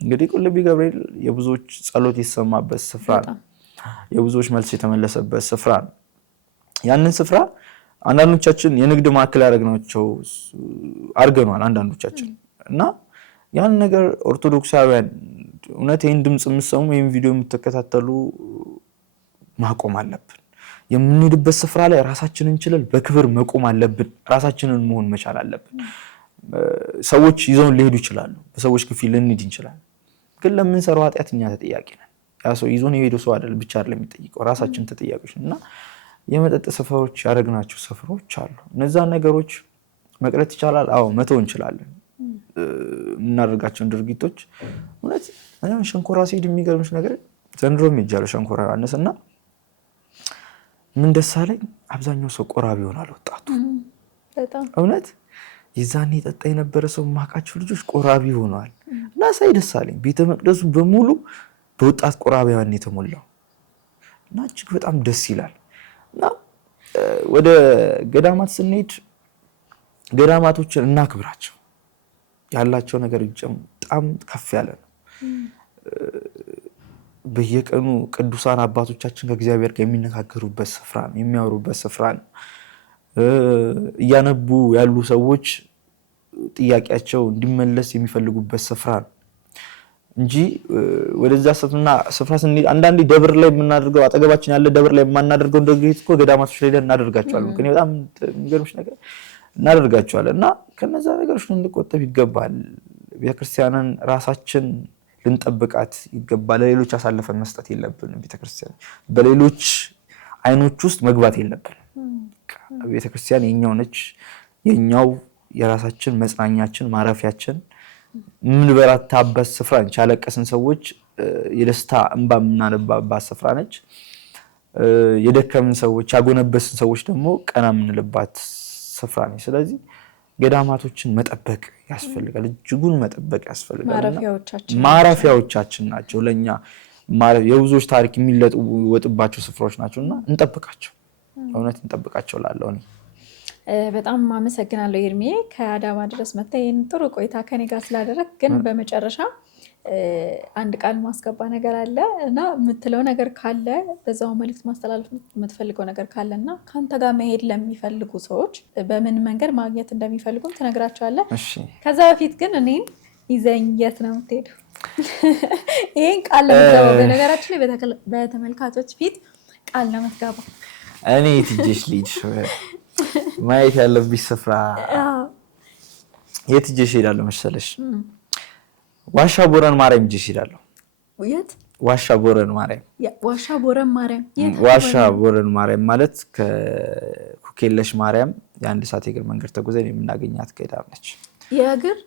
እንግዲህ ቁልቢ ገብርኤል የብዙዎች ጸሎት የተሰማበት ስፍራ ነው። የብዙዎች መልስ የተመለሰበት ስፍራ ነው። ያንን ስፍራ አንዳንዶቻችን የንግድ ማዕከል ያደረግናቸው አድርገናል አንዳንዶቻችን እና ያን ነገር ኦርቶዶክሳውያን እውነት ይህን ድምፅ የምትሰሙ ይህን ቪዲዮ የምትከታተሉ ማቆም አለብን። የምንሄድበት ስፍራ ላይ ራሳችንን ችለን በክብር መቆም አለብን። ራሳችንን መሆን መቻል አለብን። ሰዎች ይዘውን ሊሄዱ ይችላሉ። በሰዎች ክፊል ልንሄድ እንችላለን። ግን ለምንሰራው ኃጢአት እኛ ተጠያቂ ነን። ያ ሰው ይዞን የሄደው ሰው አይደል ብቻ አይደለም የሚጠይቀው፣ ራሳችን ተጠያቂዎች ነን። እና የመጠጥ ስፍራዎች ያደረግናቸው ስፍራዎች አሉ። እነዛን ነገሮች መቅረት ይቻላል? አዎ መተው እንችላለን። የምናደርጋቸውን ድርጊቶች እውነት ሸንኮራ ሲሄድ የሚገርምሽ ነገር ዘንድሮም ሄጃለሁ ሸንኮራ ዮሐንስ እና ምን ደስ አለኝ፣ አብዛኛው ሰው ቆራቢ ይሆናል ወጣቱ። እውነት የዛኔ ጠጣ የነበረ ሰው ማቃቸው ልጆች ቆራቢ ሆነዋል እና ሳይ ደስ አለኝ። ቤተ መቅደሱ በሙሉ በወጣት ቆራቢያን የተሞላው እና እጅግ በጣም ደስ ይላል። እና ወደ ገዳማት ስንሄድ ገዳማቶችን እናክብራቸው። ያላቸው ነገር በጣም ከፍ ያለ ነው። በየቀኑ ቅዱሳን አባቶቻችን ከእግዚአብሔር ጋር የሚነጋገሩበት ስፍራ ነው፣ የሚያወሩበት ስፍራ ነው። እያነቡ ያሉ ሰዎች ጥያቄያቸው እንዲመለስ የሚፈልጉበት ስፍራ ነው እንጂ ወደዛ ስፍራ ስንሄድ አንዳንዴ ደብር ላይ የምናደርገው አጠገባችን ያለ ደብር ላይ የማናደርገው እንደዚህ እኮ ገዳማቶች ላይ እናደርጋቸዋለን። ግን በጣም የሚገርምሽ ነገር እናደርጋቸዋለን እና ከነዛ ነገሮች ልንቆጠብ ይገባል። ቤተክርስቲያንን ራሳችን ልንጠብቃት ይገባል። ለሌሎች አሳልፈን መስጠት የለብንም። ቤተክርስቲያን በሌሎች አይኖች ውስጥ መግባት የለብንም። ቤተክርስቲያን የኛው ነች፣ የኛው የራሳችን መጽናኛችን፣ ማረፊያችን፣ የምንበረታበት ስፍራ ነች። ያለቀስን ሰዎች የደስታ እንባ የምናነባባት ስፍራ ነች። የደከምን ሰዎች፣ ያጎነበስን ሰዎች ደግሞ ቀና የምንልባት ስፍራ ነች። ስለዚህ ገዳማቶችን መጠበቅ ያስፈልጋል። እጅጉን መጠበቅ ያስፈልጋል። ማረፊያዎቻችን ናቸው ለኛ። የብዙዎች ታሪክ የሚለወጥባቸው ስፍራዎች ናቸውና እንጠብቃቸው፣ እውነት እንጠብቃቸው ላለው እኔ በጣም አመሰግናለሁ ኤርሚዬ ከአዳማ ድረስ መጥተህ ይህን ጥሩ ቆይታ ከኔ ጋር ስላደረግ። ግን በመጨረሻ አንድ ቃል ማስገባ ነገር አለ እና የምትለው ነገር ካለ በዛው መልዕክት ማስተላለፍ የምትፈልገው ነገር ካለ እና ከአንተ ጋር መሄድ ለሚፈልጉ ሰዎች በምን መንገድ ማግኘት እንደሚፈልጉም ትነግራቸዋለህ። ከዛ በፊት ግን እኔን ይዘኝ የት ነው የምትሄደው? ይህን ቃል ለምትገባው በነገራችን ላይ በተመልካቾች ፊት ቃል ነው የምትገባው። እኔ ትጄሽ ልጅ ማየት ያለብሽ ስፍራ የት ይዤሽ እሄዳለሁ መሰለሽ? ዋሻ ቦረን ማርያም ይዤሽ እሄዳለሁ። የት? ዋሻ ቦረን ማርያም። ዋሻ ቦረን ማርያም። ዋሻ ቦረን ማርያም ማለት ከኩኬለሽ ማርያም የአንድ ሰዓት የእግር መንገድ ተጉዘን የምናገኛት ገዳም ነች። የእግር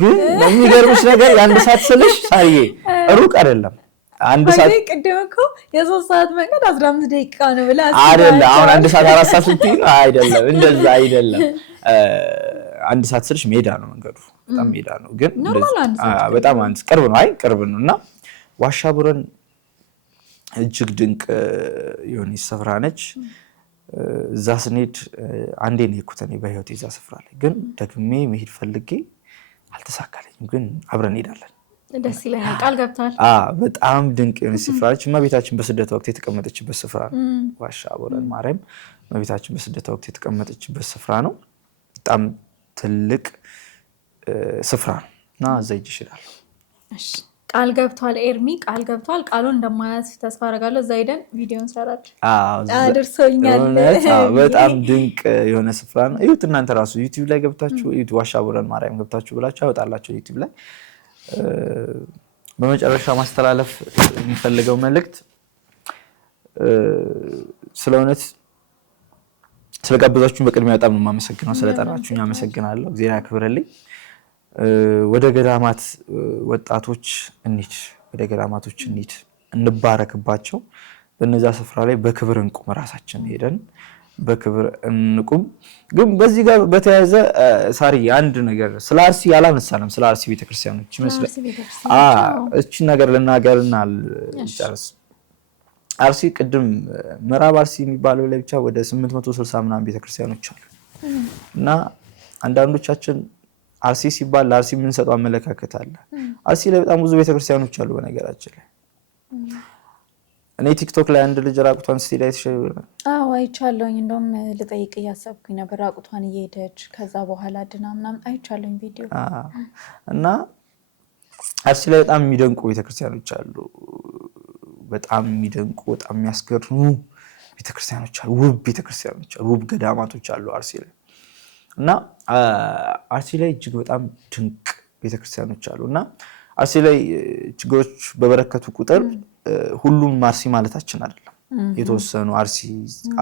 ግን የሚገርምሽ ነገር የአንድ ሰዓት ስልሽ ሳርዬ ሩቅ አይደለም። አንድ ሰዓት ቅድም እኮ የ3 ሰዓት መንገድ 15 ደቂቃ ነው ብለህ አይደለም። አሁን አንድ ሰዓት 4 ሰዓት ስትይ አይደለም፣ እንደዛ አይደለም። አንድ ሰዓት ስልሽ ሜዳ ነው መንገዱ፣ በጣም ሜዳ ነው። ግን በጣም ቅርብ ነው። ቅርብ ነው እና ዋሻ ቦረን እጅግ ድንቅ የሆነች ስፍራ ነች። እዛ ስንሄድ አንዴ ነው የሄድኩት እኔ በህይወቴ እዛ ስፍራ ላይ። ግን ደግሜ መሄድ ፈልጌ አልተሳካልኝም። ግን አብረን እንሄዳለን። ደስ ይለኛል። ቃል ገብቷል። በጣም ድንቅ የሆነች ስፍራ ነች። እመቤታችን በስደት ወቅት የተቀመጠችበት ስፍራ ነው ዋሻ ቦረን ማርያም። እመቤታችን በስደት ወቅት የተቀመጠችበት ስፍራ ነው። በጣም ትልቅ ስፍራ ነው እና እዛ ሂጅ እችላለሁ። ቃል ገብቷል ኤርሚ፣ ቃል ገብቷል። ቃሉን እንደማያዝ ተስፋ አደርጋለሁ። እዛ ሄደን ቪዲዮ እንሰራለን። አድርሶኛል። በጣም ድንቅ የሆነ ስፍራ ነው። እዩት እናንተ ራሱ ዩቲዩብ ላይ ገብታችሁ እዩት። ዋሻ ቦረን ማርያም ገብታችሁ ብላችሁ ያወጣላችሁ ዩቲዩብ ላይ። በመጨረሻ ማስተላለፍ የሚፈልገው መልእክት ስለ እውነት ስለጋበዛችሁኝ በቅድሚያ በጣም የማመሰግነው። ስለጠራችሁኝ አመሰግናለሁ። እግዚአብሔር ያክብርልኝ። ወደ ገዳማት ወጣቶች እንሂድ፣ ወደ ገዳማቶች እንሂድ፣ እንባረክባቸው። በነዛ ስፍራ ላይ በክብር እንቁም፣ ራሳችን ሄደን በክብር እንቁም። ግን በዚህ ጋር በተያያዘ ሳሪ አንድ ነገር ስለ አርሲ ያላነሳንም፣ ስለ አርሲ ቤተክርስቲያኖች ይመስላል። እቺ ነገር ልናገርና ልጨርስ። አርሲ ቅድም ምዕራብ አርሲ የሚባለው ላይ ብቻ ወደ 860 ምናምን ቤተክርስቲያኖች አሉ እና አንዳንዶቻችን አርሲ ሲባል ለአርሲ የምንሰጠው አመለካከት አለ። አርሲ ላይ በጣም ብዙ ቤተክርስቲያኖች አሉ። በነገራችን ላይ እኔ ቲክቶክ ላይ አንድ ልጅ ራቁቷን ስትሄድ አይተሻል? አዎ አይቻለሁኝ። እንደውም ልጠይቅ እያሰብኩኝ ነበር። ራቁቷን እየሄደች ከዛ በኋላ ድና ምናምን አይቻለሁኝ ቪዲዮ። እና አርሲ ላይ በጣም የሚደንቁ ቤተክርስቲያኖች አሉ። በጣም የሚደንቁ በጣም የሚያስገርሙ ቤተክርስቲያኖች አሉ። ውብ ቤተክርስቲያኖች አሉ። ውብ ገዳማቶች አሉ አርሲ ላይ። እና አርሲ ላይ እጅግ በጣም ድንቅ ቤተክርስቲያኖች አሉ። እና አርሲ ላይ ችግሮች በበረከቱ ቁጥር ሁሉም አርሲ ማለታችን አይደለም። የተወሰኑ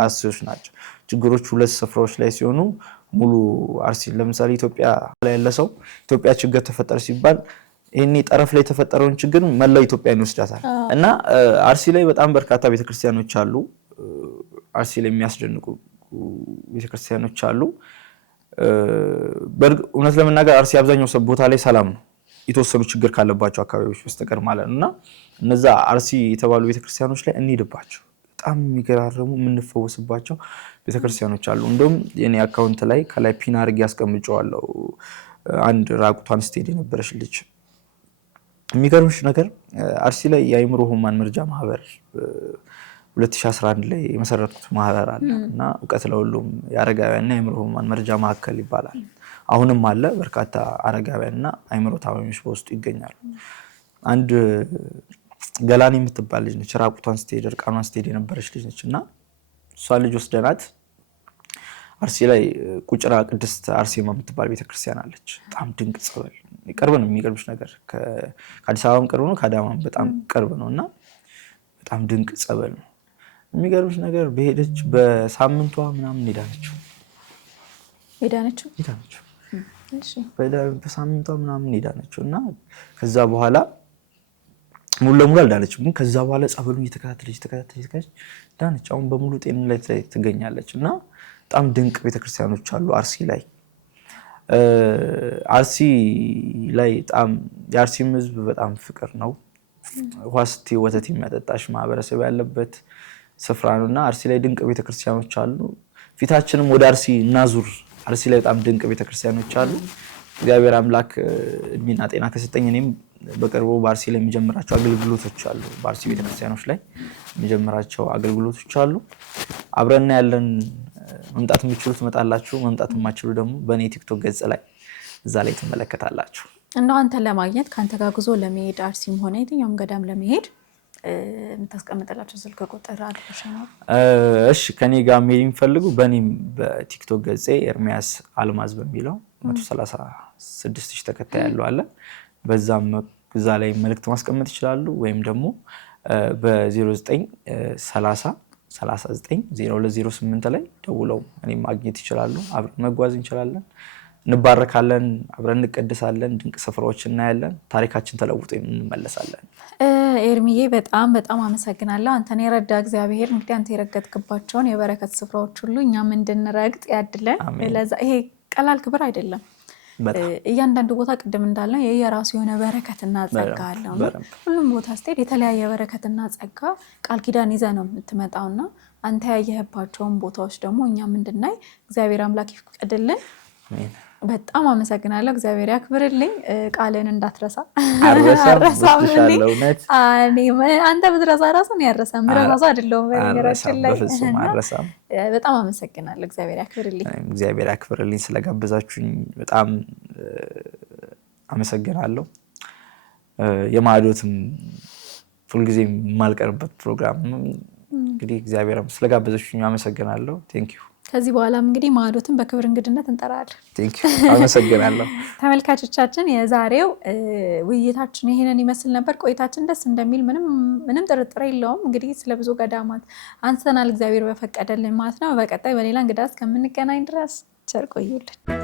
አርሲዎች ናቸው ችግሮች። ሁለት ስፍራዎች ላይ ሲሆኑ ሙሉ አርሲ። ለምሳሌ ኢትዮጵያ ላይ ያለ ሰው ኢትዮጵያ ችግር ተፈጠረ ሲባል ይሄኔ ጠረፍ ላይ የተፈጠረውን ችግር መላው ኢትዮጵያን ይወስዳታል። እና አርሲ ላይ በጣም በርካታ ቤተክርስቲያኖች አሉ። አርሲ ላይ የሚያስደንቁ ቤተክርስቲያኖች አሉ። እውነት ለመናገር አርሲ አብዛኛው ቦታ ላይ ሰላም ነው፣ የተወሰኑ ችግር ካለባቸው አካባቢዎች በስተቀር ማለት ነው። እና እነዛ አርሲ የተባሉ ቤተክርስቲያኖች ላይ እንሂድባቸው። በጣም የሚገራረሙ የምንፈወስባቸው ቤተክርስቲያኖች አሉ። እንደውም የኔ አካውንት ላይ ከላይ ፒን አድርጌ ያስቀምጨዋለሁ አንድ ራቁቷን ስትሄድ የነበረች ልጅ። የሚገርምሽ ነገር አርሲ ላይ የአእምሮ ህሙማን መርጃ ማህበር 2011 ላይ የመሰረትኩት ማህበር አለ እና እውቀት ለሁሉም የአረጋውያንና የአእምሮ ህሙማን መርጃ ማዕከል ይባላል። አሁንም አለ። በርካታ አረጋውያንና አእምሮ ታማሚዎች በውስጡ ይገኛሉ። አንድ ገላኔ የምትባል ልጅ ነች። ራቁቷን ስትሄድ እርቃኗን ስትሄድ የነበረች ልጅ ነች እና እሷ ልጅ ወስደናት አርሲ ላይ ቁጭራ ቅድስት አርሴማ የምትባል ቤተክርስቲያን አለች። በጣም ድንቅ ጸበል፣ ቅርብ ነው። የሚገርምሽ ነገር ከአዲስ አበባም ቅርብ ነው፣ ከአዳማም በጣም ቅርብ ነው እና በጣም ድንቅ ጸበል ነው። የሚገርምሽ ነገር በሄደች በሳምንቷ ምናምን ሄዳነችው በሳምንቷ ምናምን ሄዳነችው እና ከዛ በኋላ ሙሉ ለሙሉ አልዳነችም፣ ግን ከዛ በኋላ ጸበሉን እየተከታተለች ዳነች። አሁን በሙሉ ጤንነት ላይ ትገኛለች እና በጣም ድንቅ ቤተክርስቲያኖች አሉ አርሲ ላይ። አርሲ ላይ በጣም የአርሲም ህዝብ በጣም ፍቅር ነው። ውሃ ስትይ ወተት የሚያጠጣሽ ማህበረሰብ ያለበት ስፍራ ነው እና አርሲ ላይ ድንቅ ቤተክርስቲያኖች አሉ። ፊታችንም ወደ አርሲ እናዙር። አርሲ ላይ በጣም ድንቅ ቤተክርስቲያኖች አሉ። እግዚአብሔር አምላክ እድሜና ጤና ከሰጠኝ እኔም በቅርቡ በአርሲ ላይ የሚጀምራቸው አገልግሎቶች አሉ። በአርሲ ቤተክርስቲያኖች ላይ የሚጀምራቸው አገልግሎቶች አሉ። አብረና ያለን መምጣት የምትችሉ ትመጣላችሁ፣ መምጣት የማትችሉ ደግሞ በእኔ ቲክቶክ ገጽ ላይ እዛ ላይ ትመለከታላችሁ። እንደው አንተን ለማግኘት ከአንተ ጋር ጉዞ ለመሄድ አርሲም ሆነ የትኛውም ገዳም ለመሄድ የምታስቀምጥላቸው ስልክ ቁጥር አድርሻ ነው? እሺ፣ ከኔ ጋር መሄድ የሚፈልጉ በእኔም በቲክቶክ ገጼ ኤርሚያስ አልማዝ በሚለው 136,000 ተከታይ ያለው አለ። በዛም እዛ ላይ መልእክት ማስቀመጥ ይችላሉ። ወይም ደግሞ በ0930 390208 ላይ ደውለው እኔም ማግኘት ይችላሉ። አብረን መጓዝ እንችላለን፣ እንባረካለን፣ አብረን እንቀድሳለን፣ ድንቅ ስፍራዎች እናያለን፣ ታሪካችን ተለውጦ እንመለሳለን። ኤርሚዬ በጣም በጣም አመሰግናለሁ። አንተን የረዳ እግዚአብሔር እንግዲህ አንተ የረገጥክባቸውን የበረከት ስፍራዎች ሁሉ እኛም እንድንረግጥ ያድለን። ይሄ ቀላል ክብር አይደለም። እያንዳንዱ ቦታ ቅድም እንዳልነው የራሱ የሆነ በረከትና ጸጋ አለው። ሁሉም ቦታ ስትሄድ የተለያየ በረከትና ጸጋ ቃል ኪዳን ይዘህ ነው የምትመጣውና አንተ ያየህባቸውን ቦታዎች ደግሞ እኛም እንድናይ እግዚአብሔር አምላክ ይፍቀድልን። በጣም አመሰግናለሁ። እግዚአብሔር ያክብርልኝ። ቃልን እንዳትረሳ። አረሳምልኝ። አንተ ብትረሳ ራሱ ነው ያረሳም ራሱ አይደለም። በነገራችን ላይ በጣም አመሰግናለሁ። እግዚአብሔር ያክብርልኝ። እግዚአብሔር ያክብርልኝ። ስለጋበዛችሁኝ በጣም አመሰግናለሁ። የማዕዶትም ሁልጊዜ የማልቀርበት ፕሮግራም እንግዲህ እግዚአብሔር ስለጋበዛችሁኝ አመሰግናለሁ። ቴንክ ዩ። ከዚህ በኋላም እንግዲህ ማዕዶትን በክብር እንግድነት እንጠራለን። ቴንክ ዩ። አመሰግናለሁ። ተመልካቾቻችን የዛሬው ውይይታችን ይሄንን ይመስል ነበር። ቆይታችን ደስ እንደሚል ምንም ጥርጥር የለውም። እንግዲህ ስለ ብዙ ገዳማት አንስተናል፣ እግዚአብሔር በፈቀደልን ማለት ነው። በቀጣይ በሌላ እንግዳ እስከምንገናኝ ድረስ ቸር ቆዩልን።